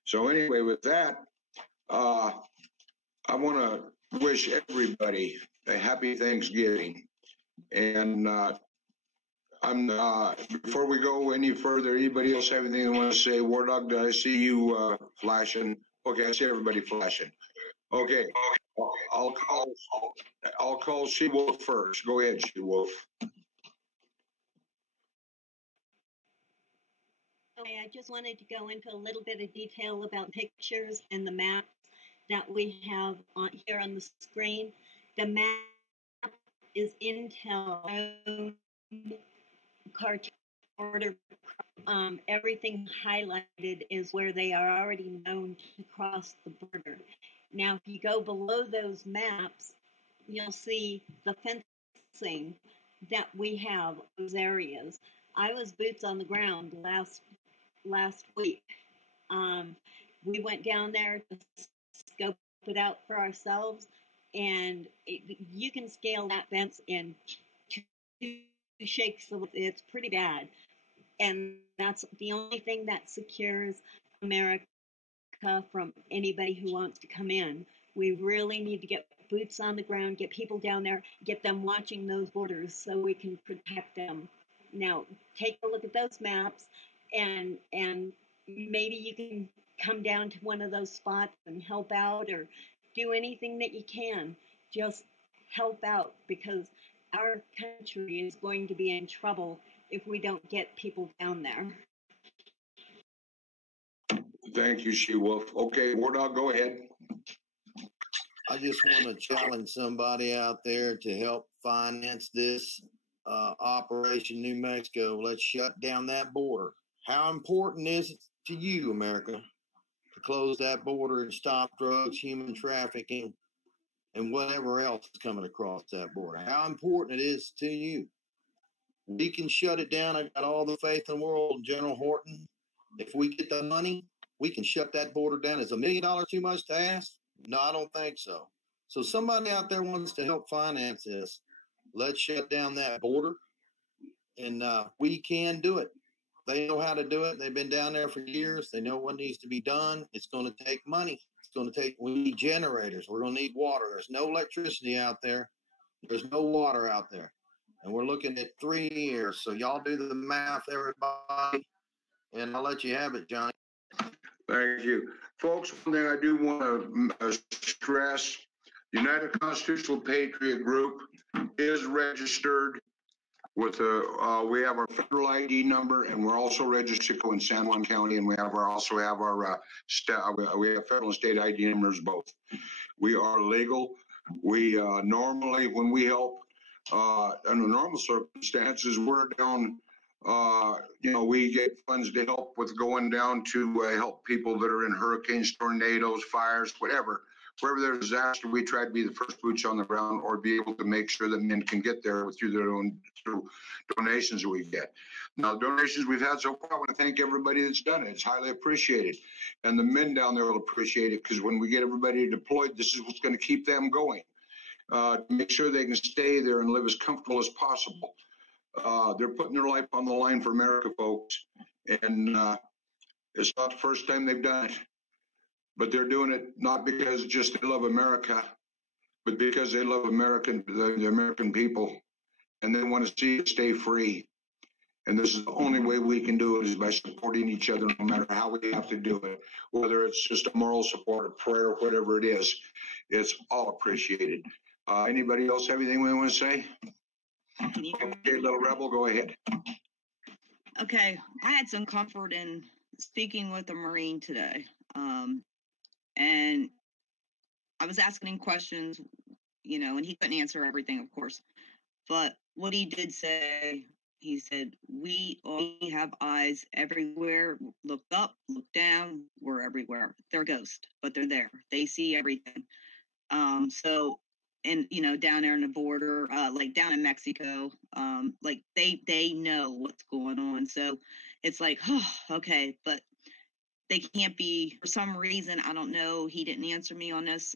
So anyway, with that, I want to wish everybody a happy Thanksgiving. And before we go any further, anybody else have anything they want to say? War Dog, did I see you flashing? Okay, I see everybody flashing. Okay, I'll call She-Wolf first. Go ahead, She-Wolf. Okay, I just wanted to go into a little bit of detail about pictures and the map that we have on here on the screen. The map is Intel cartoon order. Everything highlighted is where they are already known to cross the border. Now, if you go below those maps, you'll see the fencing that we have, those areas. I was boots on the ground last week. We went down there to scope it out for ourselves, and you can scale that fence in 2 shakes. It's pretty bad, and that's the only thing that secures America from anybody who wants to come in. We really need to get boots on the ground, get people down there, get them watching those borders so we can protect them. Now, take a look at those maps, and maybe you can come down to one of those spots and help out, or do anything that you can. Just help out, because our country is going to be in trouble if we don't get people down there. Thank you, She-Wolf. Okay, War Dog, go ahead. I just want to challenge somebody out there to help finance this Operation New Mexico. Let's shut down that border. How important is it to you, America, to close that border and stop drugs, human trafficking, and whatever else is coming across that border? How important it is to you? We can shut it down. I've got all the faith in the world, General Horton. If we get the money, we can shut that border down. Is $1 million too much to ask? No, I don't think so. So somebody out there wants to help finance this. Let's shut down that border, and we can do it. They know how to do it. They've been down there for years. They know what needs to be done. It's going to take money. We need generators. We're going to need water. There's no electricity out there. There's no water out there. And we're looking at 3 years. So y'all do the math, everybody, and I'll let you have it, Johnny. Thank you. Folks, one thing I do want to stress, United Constitutional Patriot Group is registered with we have our federal ID number, and we're also registered in San Juan County, and we also have our we have federal and state ID numbers both. We are legal. We normally, when we help under normal circumstances, we're down. We get funds to help with going down to help people that are in hurricanes, tornadoes, fires, whatever. Wherever there's a disaster, we try to be the first boots on the ground, or be able to make sure that men can get there through donations that we get. Now, donations we've had so far, I want to thank everybody that's done it. It's highly appreciated. And the men down there will appreciate it, because when we get everybody deployed, this is what's going to keep them going. Make sure they can stay there and live as comfortable as possible. They're putting their life on the line for America, folks. And it's not the first time they've done it. But they're doing it not because just they love America, but because they love the American people, and they want to see it stay free. And this is the only way we can do it, is by supporting each other, no matter how we have to do it, whether it's just a moral support, a prayer, whatever it is. It's all appreciated. Anybody else have anything we want to say? Okay, little rebel, go ahead. Okay, I had some comfort in speaking with a Marine today. And I was asking him questions, and he couldn't answer everything, of course. But what he did say, he said, we all have eyes everywhere. Look up, look down, we're everywhere. They're ghosts, but they're there. They see everything. Down there on the border, like down in Mexico, like they know what's going on. So it's like, oh, okay, but they can't be, for some reason, I don't know, he didn't answer me on this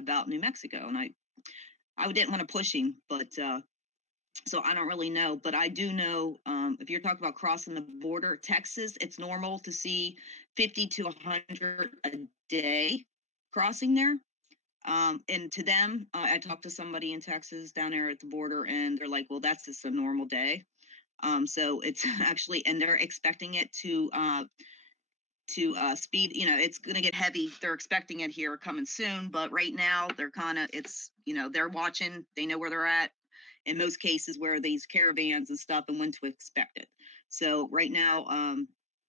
about New Mexico, and I didn't want to push him, but so I don't really know. But I do know, if you're talking about crossing the border, Texas, it's normal to see 50 to 100 a day crossing there. And to them, I talked to somebody in Texas down there at the border, and they're like, well, that's just a normal day. So it's actually, and they're expecting it to speed, it's going to get heavy. They're expecting it here coming soon, but right now they're they're watching, they know where they're at in most cases, where these caravans and stuff, and when to expect it. So right now,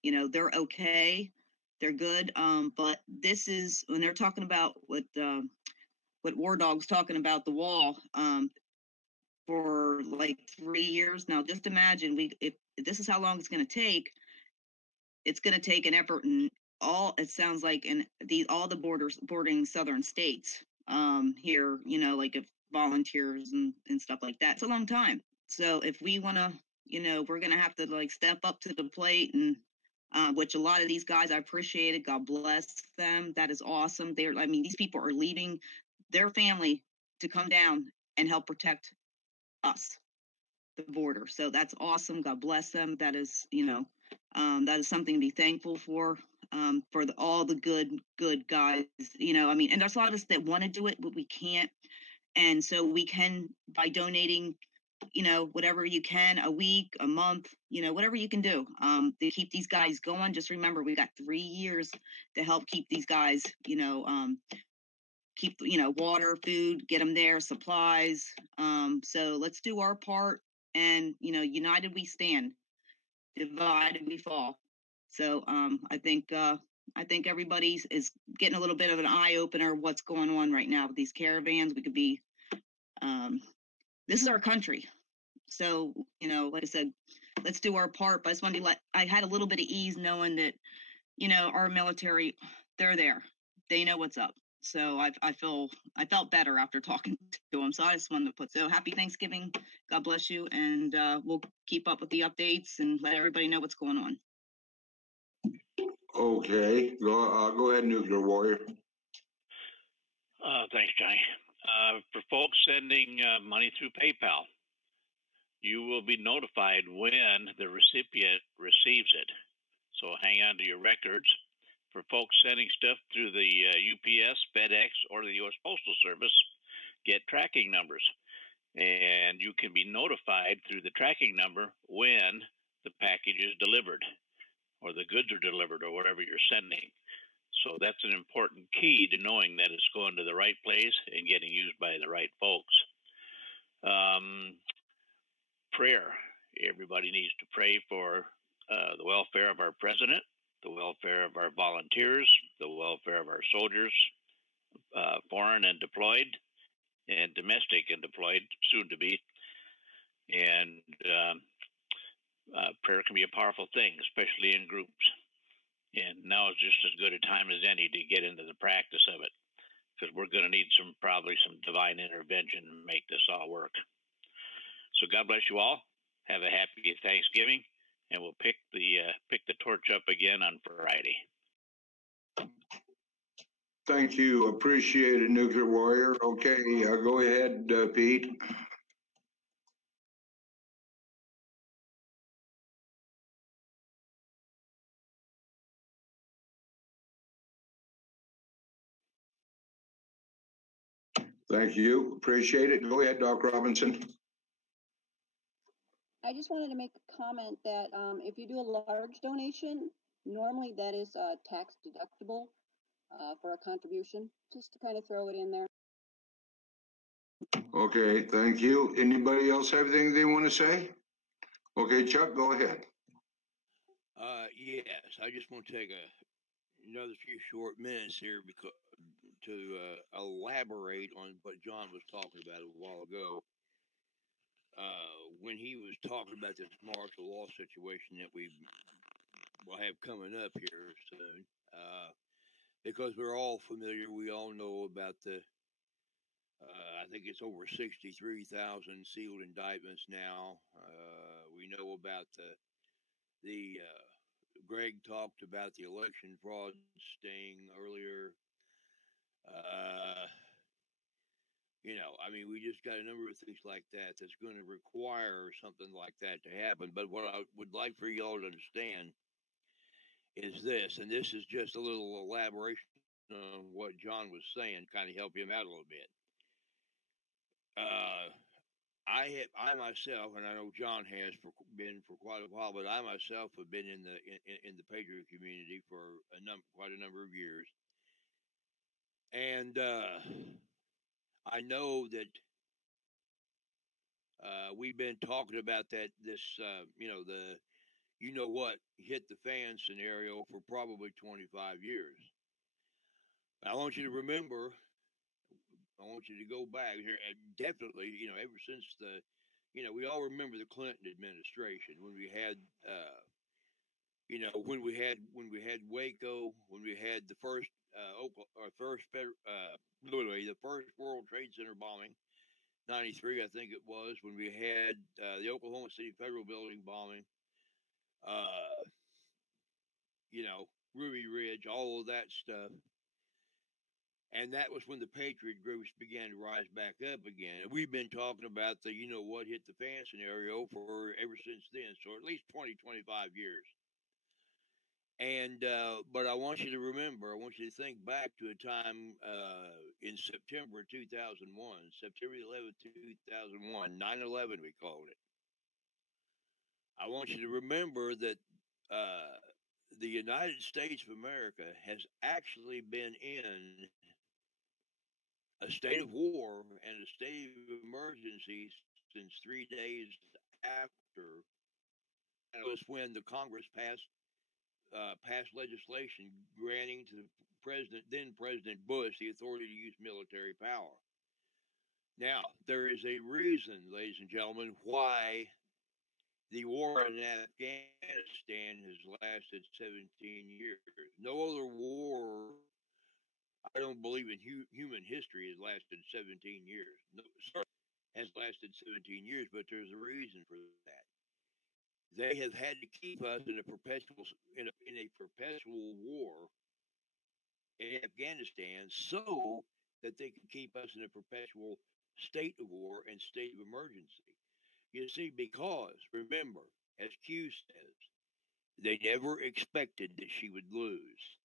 they're okay. They're good. But this is, when they're talking about what War Dog's talking about, the wall, for like 3 years. Now, just imagine, if this is how long it's going to take, it's going to take an effort in it sounds like in all the bordering southern states here, like if volunteers and stuff like that. It's a long time. So if we want to, we're going to have to like step up to the plate, and which a lot of these guys, I appreciate it. God bless them. That is awesome. These people are leaving their family to come down and help protect us, the border. So that's awesome. God bless them. That is, that is something to be thankful for all the good guys, and there's a lot of us that want to do it, but we can't. And so we can, by donating, whatever you can, a week, a month, whatever you can do, to keep these guys going. Just remember, we got 3 years to help keep these guys, keep, water, food, get them there, supplies. So let's do our part, and, united we stand, divided we fall. So I think everybody is getting a little bit of an eye opener what's going on right now with these caravans. We could be, this is our country. So, like I said, let's do our part. But I just wanted to I had a little bit of ease knowing that, our military, they're there. They know what's up. So I felt better after talking to them. So I just wanted to so happy Thanksgiving. God bless you. And we'll keep up with the updates and let everybody know what's going on. Okay, go ahead, Nuclear Warrior. Thanks, Johnny. For folks sending money through PayPal, you will be notified when the recipient receives it. So hang on to your records. For folks sending stuff through the UPS, FedEx, or the U.S. Postal Service, get tracking numbers. And you can be notified through the tracking number when the package is delivered, or the goods are delivered, or whatever you're sending. So that's an important key to knowing that it's going to the right place and getting used by the right folks. Prayer. Everybody needs to pray for the welfare of our president, the welfare of our volunteers, the welfare of our soldiers, foreign and deployed, and domestic and deployed, soon to be. And prayer can be a powerful thing, especially in groups. And now is just as good a time as any to get into the practice of it, because we're going to need probably some divine intervention to make this all work. So God bless you all. Have a happy Thanksgiving, and we'll pick the torch up again on Friday. Thank you. Appreciate it, Nuclear Warrior. Okay, go ahead, Pete. Thank you. Appreciate it. Go ahead, Doc Robinson. I just wanted to make a comment that if you do a large donation, normally that is tax deductible for a contribution, just to kind of throw it in there. Okay, thank you. Anybody else have anything they want to say? Okay, Chuck, go ahead. Yes, I just want to take another few short minutes here to elaborate on what John was talking about a while ago. When he was talking about this martial law situation that we will have coming up here soon, because we're all familiar, we all know about I think it's over 63,000 sealed indictments now. We know about the Greg talked about the election fraud sting earlier. I mean, we just got a number of things like that that's going to require something like that to happen. But what I would like for y'all to understand is this, and this is just a little elaboration on what John was saying, kind of help him out a little bit. I myself, and I know John has been for quite a while, but I myself have been in the Patriot community for quite a number of years, and I know that we've been talking about this what hit the fan scenario for probably 25 years. I want you to remember. I want you to go back here and definitely, ever since we all remember the Clinton administration when we had, when we had Waco, when we had the first the first World Trade Center bombing, 93, I think it was, when we had the Oklahoma City Federal Building bombing, Ruby Ridge, all of that stuff. And that was when the Patriot groups began to rise back up again. And we've been talking about the what hit the fan scenario for ever since then. So at least 20, 25 years. And, but I want you to remember, I want you to think back to a time in September 2001, September 11th, 2001, 9/11 we called it. I want you to remember that the United States of America has actually been in a state of war and a state of emergency since 3 days after. It was when the Congress passed legislation granting to then President Bush, the authority to use military power. Now, there is a reason, ladies and gentlemen, why the war in Afghanistan has lasted 17 years. No other war, I don't believe in human history, has lasted 17 years. No, certainly has lasted 17 years, but there's a reason for that. They have had to keep us in a perpetual war in Afghanistan so that they could keep us in a perpetual state of war and state of emergency. You see, because remember, as Q says, they never expected that she would lose.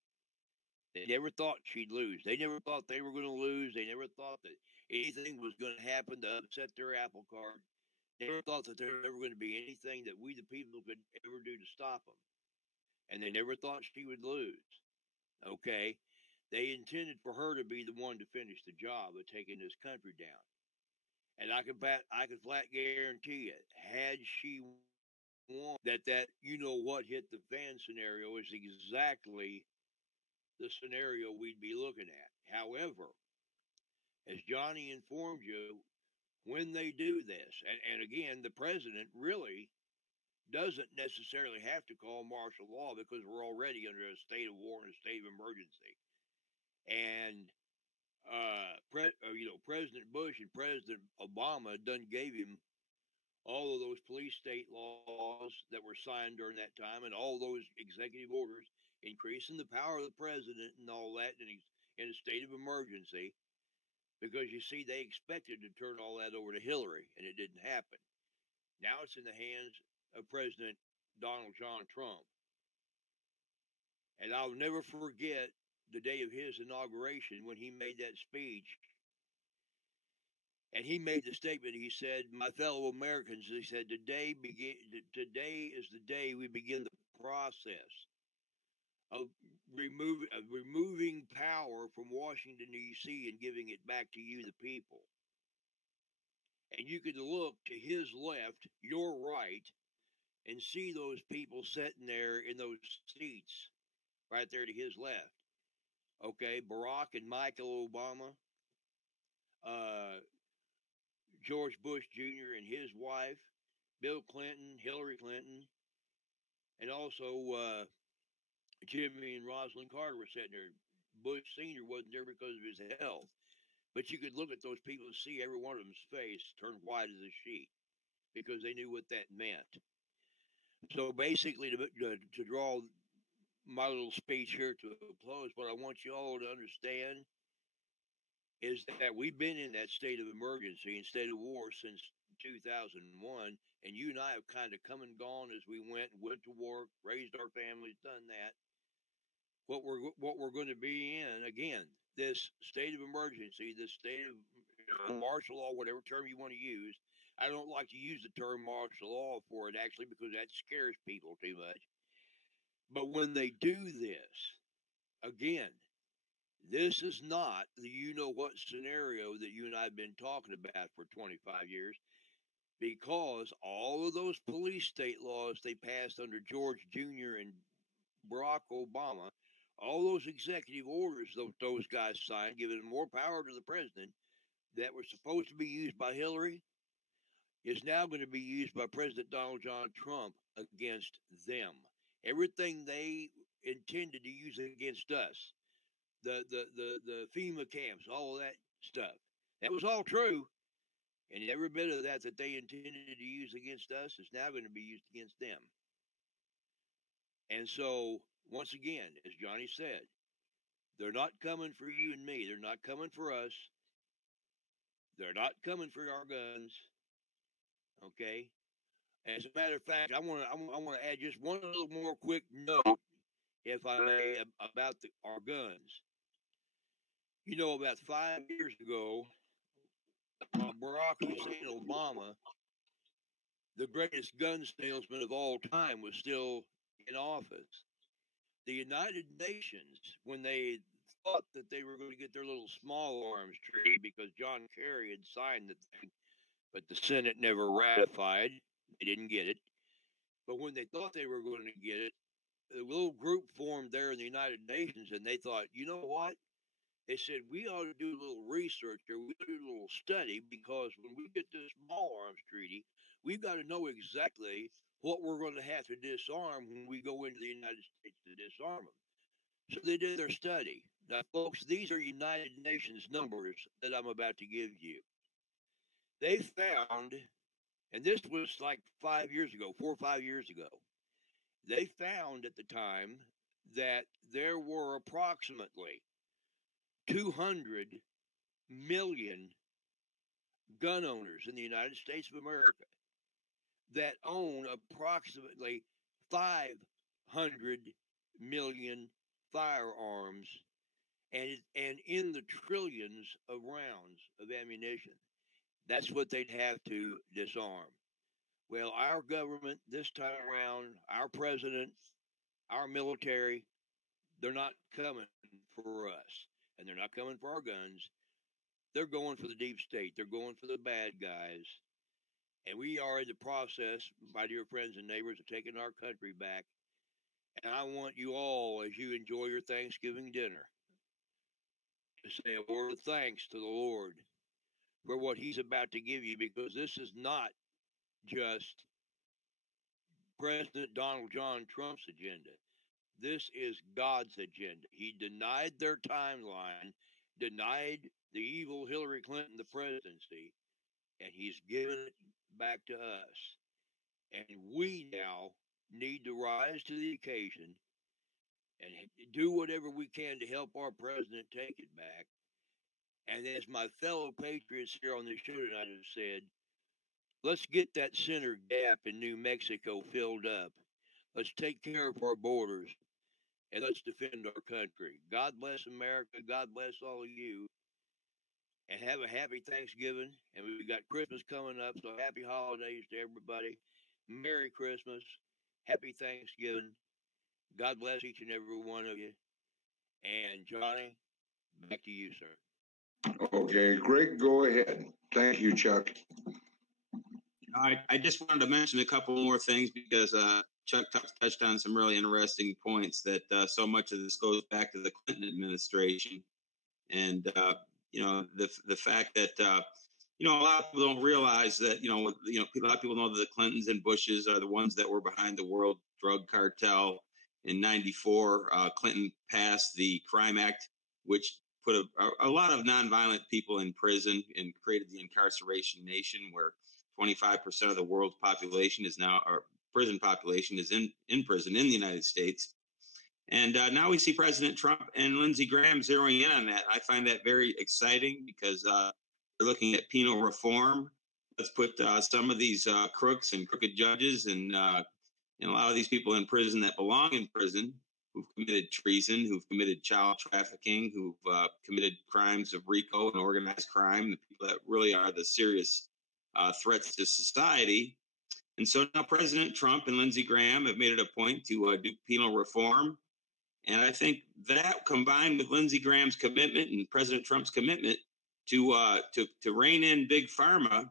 They never thought she'd lose. They never thought they were going to lose. They never thought that anything was going to happen to upset their apple cart. They never thought that there was ever going to be anything that we, the people, could ever do to stop them. And they never thought she would lose. Okay? They intended for her to be the one to finish the job of taking this country down. And I can flat guarantee it. Had she won, that you know what hit the fan scenario is exactly the scenario we'd be looking at. However, as Johnny informed you, when they do this, and again, the president really doesn't necessarily have to call martial law because we're already under a state of war and a state of emergency. And President Bush and President Obama done gave him all of those police state laws that were signed during that time and all those executive orders increasing the power of the president and all that in a state of emergency, because you see, they expected to turn all that over to Hillary, and it didn't happen. Now it's in the hands of President Donald John Trump. And I'll never forget the day of his inauguration when he made that speech. And he made the statement, he said, "My fellow Americans," he said, today is the day we begin the process of removing power from Washington, D.C. and giving it back to you, the people. And you could look to his left, your right, and see those people sitting there in those seats right there to his left. Okay, Barack and Michael Obama, George Bush Jr. and his wife, Bill Clinton, Hillary Clinton, and also Jimmy and Rosalind Carter were sitting there. Bush Sr. wasn't there because of his health. But you could look at those people and see every one of them's face turn white as a sheet because they knew what that meant. So basically, to draw my little speech here to a close, what I want you all to understand is that we've been in that state of emergency and state of war since 2001, and you and I have kind of come and gone as we went to work, raised our families, done that. What we're going to be in, again, this state of emergency, this state of martial law, whatever term you want to use. I don't like to use the term martial law for it, actually, because that scares people too much. But when they do this, again, this is not the you-know-what scenario that you and I have been talking about for 25 years, because all of those police state laws they passed under George Jr. and Barack Obama, all those executive orders those guys signed, giving more power to the president that were supposed to be used by Hillary, is now going to be used by President Donald John Trump against them. Everything they intended to use against us, the FEMA camps, all of that stuff, that was all true. And every bit of that they intended to use against us is now going to be used against them. And so, once again, as Johnny said, they're not coming for you and me. They're not coming for us. They're not coming for our guns. Okay? As a matter of fact, I want to add just one little more quick note, if I may, about our guns. You know, about 5 years ago, Barack Hussein Obama, the greatest gun salesman of all time, was still in office. The United Nations, when they thought that they were going to get their little small arms treaty, because John Kerry had signed the thing, but the Senate never ratified, they didn't get it. But when they thought they were going to get it, a little group formed there in the United Nations, and they thought, you know what? They said, we ought to do a little research or we ought to do a little study, because when we get this small arms treaty, we've got to know exactly what we're going to have to disarm when we go into the United States to disarm them. So they did their study. Now, folks, these are United Nations numbers that I'm about to give you. They found, and this was like 5 years ago, 4 or 5 years ago, they found at the time that there were approximately 200 million gun owners in the United States of America that own approximately 500 million firearms and in the trillions of rounds of ammunition. That's what they'd have to disarm. Well, our government this time around, our president, our military, they're not coming for us, and they're not coming for our guns. they're going for the deep state. They're going for the bad guys. And we are in the process, my dear friends and neighbors, of taking our country back. And I want you all, as you enjoy your Thanksgiving dinner, to say a word of thanks to the Lord for what he's about to give you, because this is not just President Donald John Trump's agenda. This is God's agenda. He denied their timeline, denied the evil Hillary Clinton the presidency, and he's given it back to us. And we now need to rise to the occasion and do whatever we can to help our president take it back. And as my fellow patriots here on this show tonight have said, let's get that center gap in New Mexico filled up. Let's take care of our borders, and let's defend our country. God bless America. God bless all of you. And have a happy Thanksgiving. And we've got Christmas coming up, so happy holidays to everybody. Merry Christmas. Happy Thanksgiving. God bless each and every one of you. And Johnny, back to you, sir. Okay, Greg, go ahead. Thank you, Chuck. I just wanted to mention a couple more things because Chuck touched on some really interesting points that so much of this goes back to the Clinton administration. And, the fact that, a lot of people don't realize that, a lot of people know that the Clintons and Bushes are the ones that were behind the world drug cartel. In 94, Clinton passed the Crime Act, which put a lot of nonviolent people in prison and created the incarceration nation, where 25% of the world's population is now, or prison population is in prison in the United States. And now we see President Trump and Lindsey Graham zeroing in on that. I find that very exciting because they're looking at penal reform. Let's put some of these crooks and crooked judges and a lot of these people in prison that belong in prison, who've committed treason, who've committed child trafficking, who've committed crimes of RICO and organized crime, the people that really are the serious threats to society. And so now President Trump and Lindsey Graham have made it a point to do penal reform. And I think that, combined with Lindsey Graham's commitment and President Trump's commitment to rein in big pharma,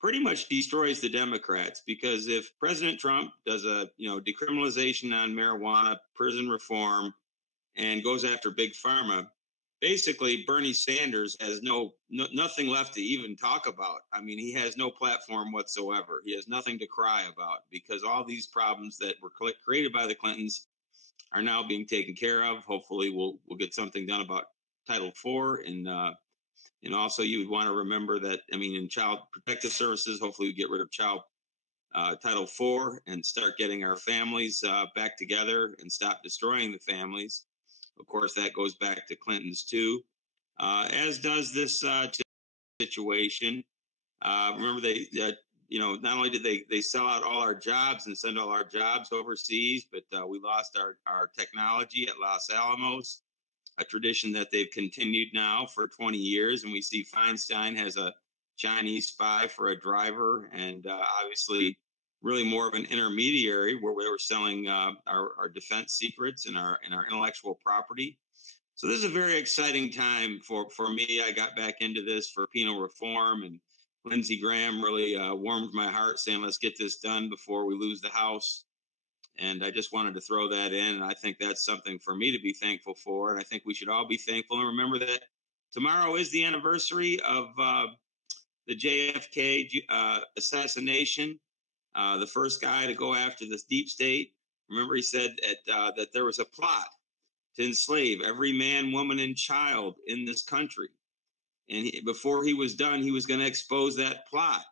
pretty much destroys the Democrats. Because if President Trump does a decriminalization on marijuana, prison reform, and goes after big pharma, basically Bernie Sanders has nothing left to even talk about. I mean, he has no platform whatsoever. He has nothing to cry about, because all these problems that were created by the Clintons are now being taken care of. Hopefully we'll get something done about Title IV. And also you would want to remember that, in child protective services, hopefully we get rid of Title IV and start getting our families back together and stop destroying the families. Of course, that goes back to Clinton's too, as does this situation. Remember, not only did they sell out all our jobs and send all our jobs overseas, but we lost our technology at Los Alamos, a tradition that they've continued now for 20 years. And we see Feinstein has a Chinese spy for a driver, and obviously really more of an intermediary, where we were selling our defense secrets and our intellectual property. So this is a very exciting time for me. I got back into this for penal reform, and Lindsey Graham really warmed my heart, saying, let's get this done before we lose the House. And I just wanted to throw that in. And I think that's something for me to be thankful for. And I think we should all be thankful and remember that tomorrow is the anniversary of the JFK assassination. The first guy to go after this deep state. Remember, he said that there was a plot to enslave every man, woman, and child in this country. And before he was done, he was going to expose that plot.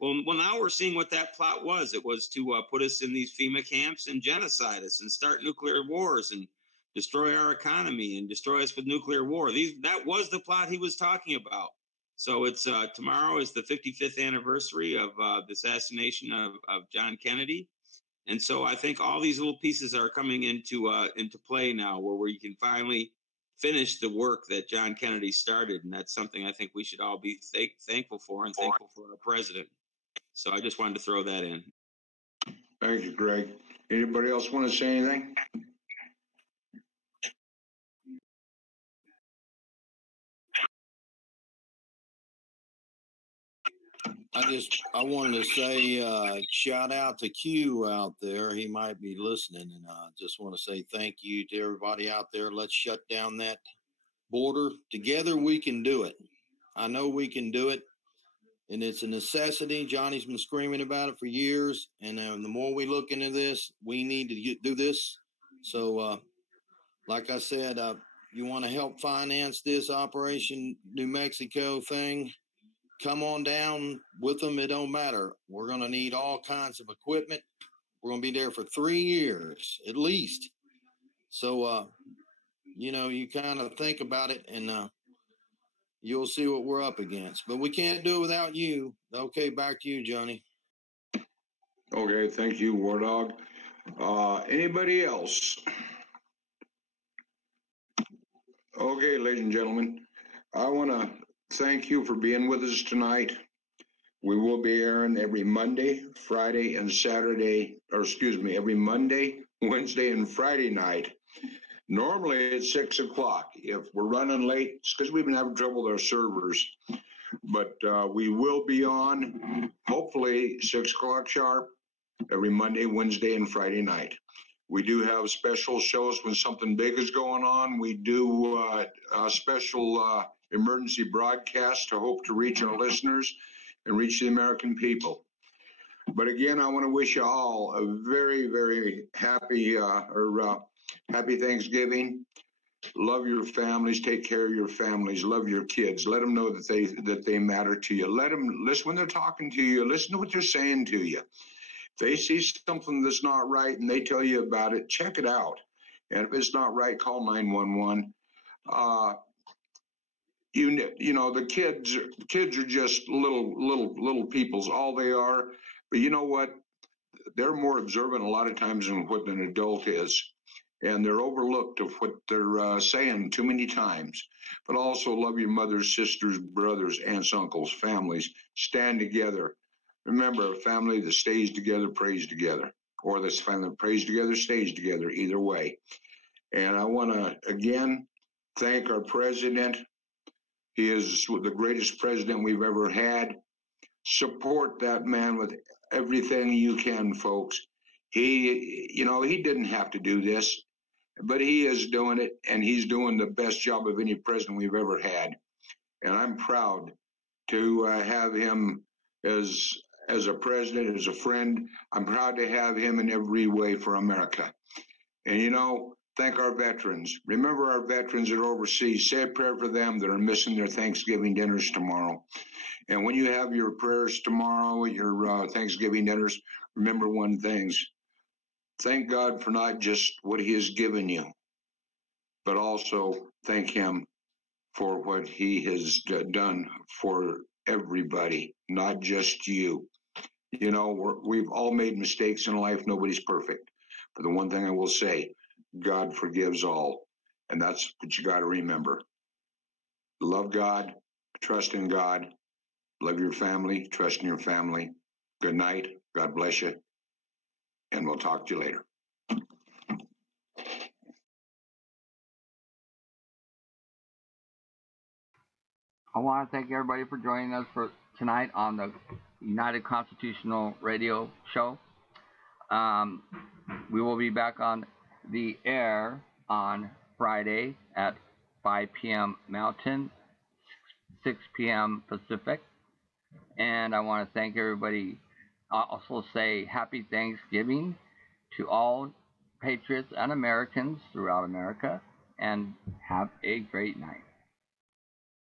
Well, now we're seeing what that plot was. It was to put us in these FEMA camps and genocide us and start nuclear wars and destroy our economy and destroy us with nuclear war. That was the plot he was talking about. So it's tomorrow is the 55th anniversary of the assassination of John Kennedy. And so I think all these little pieces are coming into play now, where we can finally finish the work that John Kennedy started. And that's something I think we should all be thankful for, and thankful for our president. So I just wanted to throw that in. Thank you, Greg. Anybody else want to say anything? I wanted to say shout out to Q out there. He might be listening, and just want to say thank you to everybody out there. Let's shut down that border. Together we can do it. I know we can do it, and it's a necessity. Johnny's been screaming about it for years, and the more we look into this, we need to do this. So, like I said, you want to help finance this Operation New Mexico thing, come on down with them. It don't matter. We're going to need all kinds of equipment. We're going to be there for 3 years at least. So, you kind of think about it, and you'll see what we're up against. But we can't do it without you. Okay, back to you, Johnny. Okay, thank you, War Dog. Anybody else? Okay, ladies and gentlemen, I want to thank you for being with us tonight. We will be airing every Monday, Friday, and Saturday, every Monday, Wednesday, and Friday night. Normally it's 6 o'clock. If we're running late, it's because we've been having trouble with our servers. But we will be on, hopefully, 6 o'clock sharp every Monday, Wednesday, and Friday night. We do have special shows when something big is going on. We do a special emergency broadcast to hope to reach our listeners and reach the American people. But again, I want to wish you all a very, very happy happy Thanksgiving. Love your families. Take care of your families. Love your kids. Let them know that they matter to you. Let them listen when they're talking to you. Listen to what they're saying to you. If they see something that's not right and they tell you about it, check it out. And if it's not right, call 911. The kids are just little peoples, all they are. But you know what? They're more observant a lot of times than what an adult is. And they're overlooked of what they're saying too many times. But also love your mothers, sisters, brothers, aunts, uncles, families. Stand together. Remember, a family that stays together prays together, or this family that prays together stays together, either way. And I want to, again, thank our president. He is the greatest president we've ever had. Support that man with everything you can, folks. He didn't have to do this, but he is doing it, and he's doing the best job of any president we've ever had. And I'm proud to have him as a president, as a friend. I'm proud to have him in every way for America. And, thank our veterans. Remember our veterans that are overseas. Say a prayer for them that are missing their Thanksgiving dinners tomorrow. And when you have your prayers tomorrow, your Thanksgiving dinners, remember one thing. Thank God for not just what he has given you, but also thank him for what he has done for everybody, not just you. We've all made mistakes in life. Nobody's perfect. But the one thing I will say, God forgives all. And that's what you got to remember. Love God, trust in God, love your family, trust in your family. Good night. God bless you. And we'll talk to you later. I want to thank everybody for joining us for tonight on the United Constitutional Radio Show. We will be back on the air on Friday at 5 p.m. Mountain, 6 p.m. Pacific. And I want to thank everybody. I'll also say happy Thanksgiving to all patriots and Americans throughout America, and have a great night.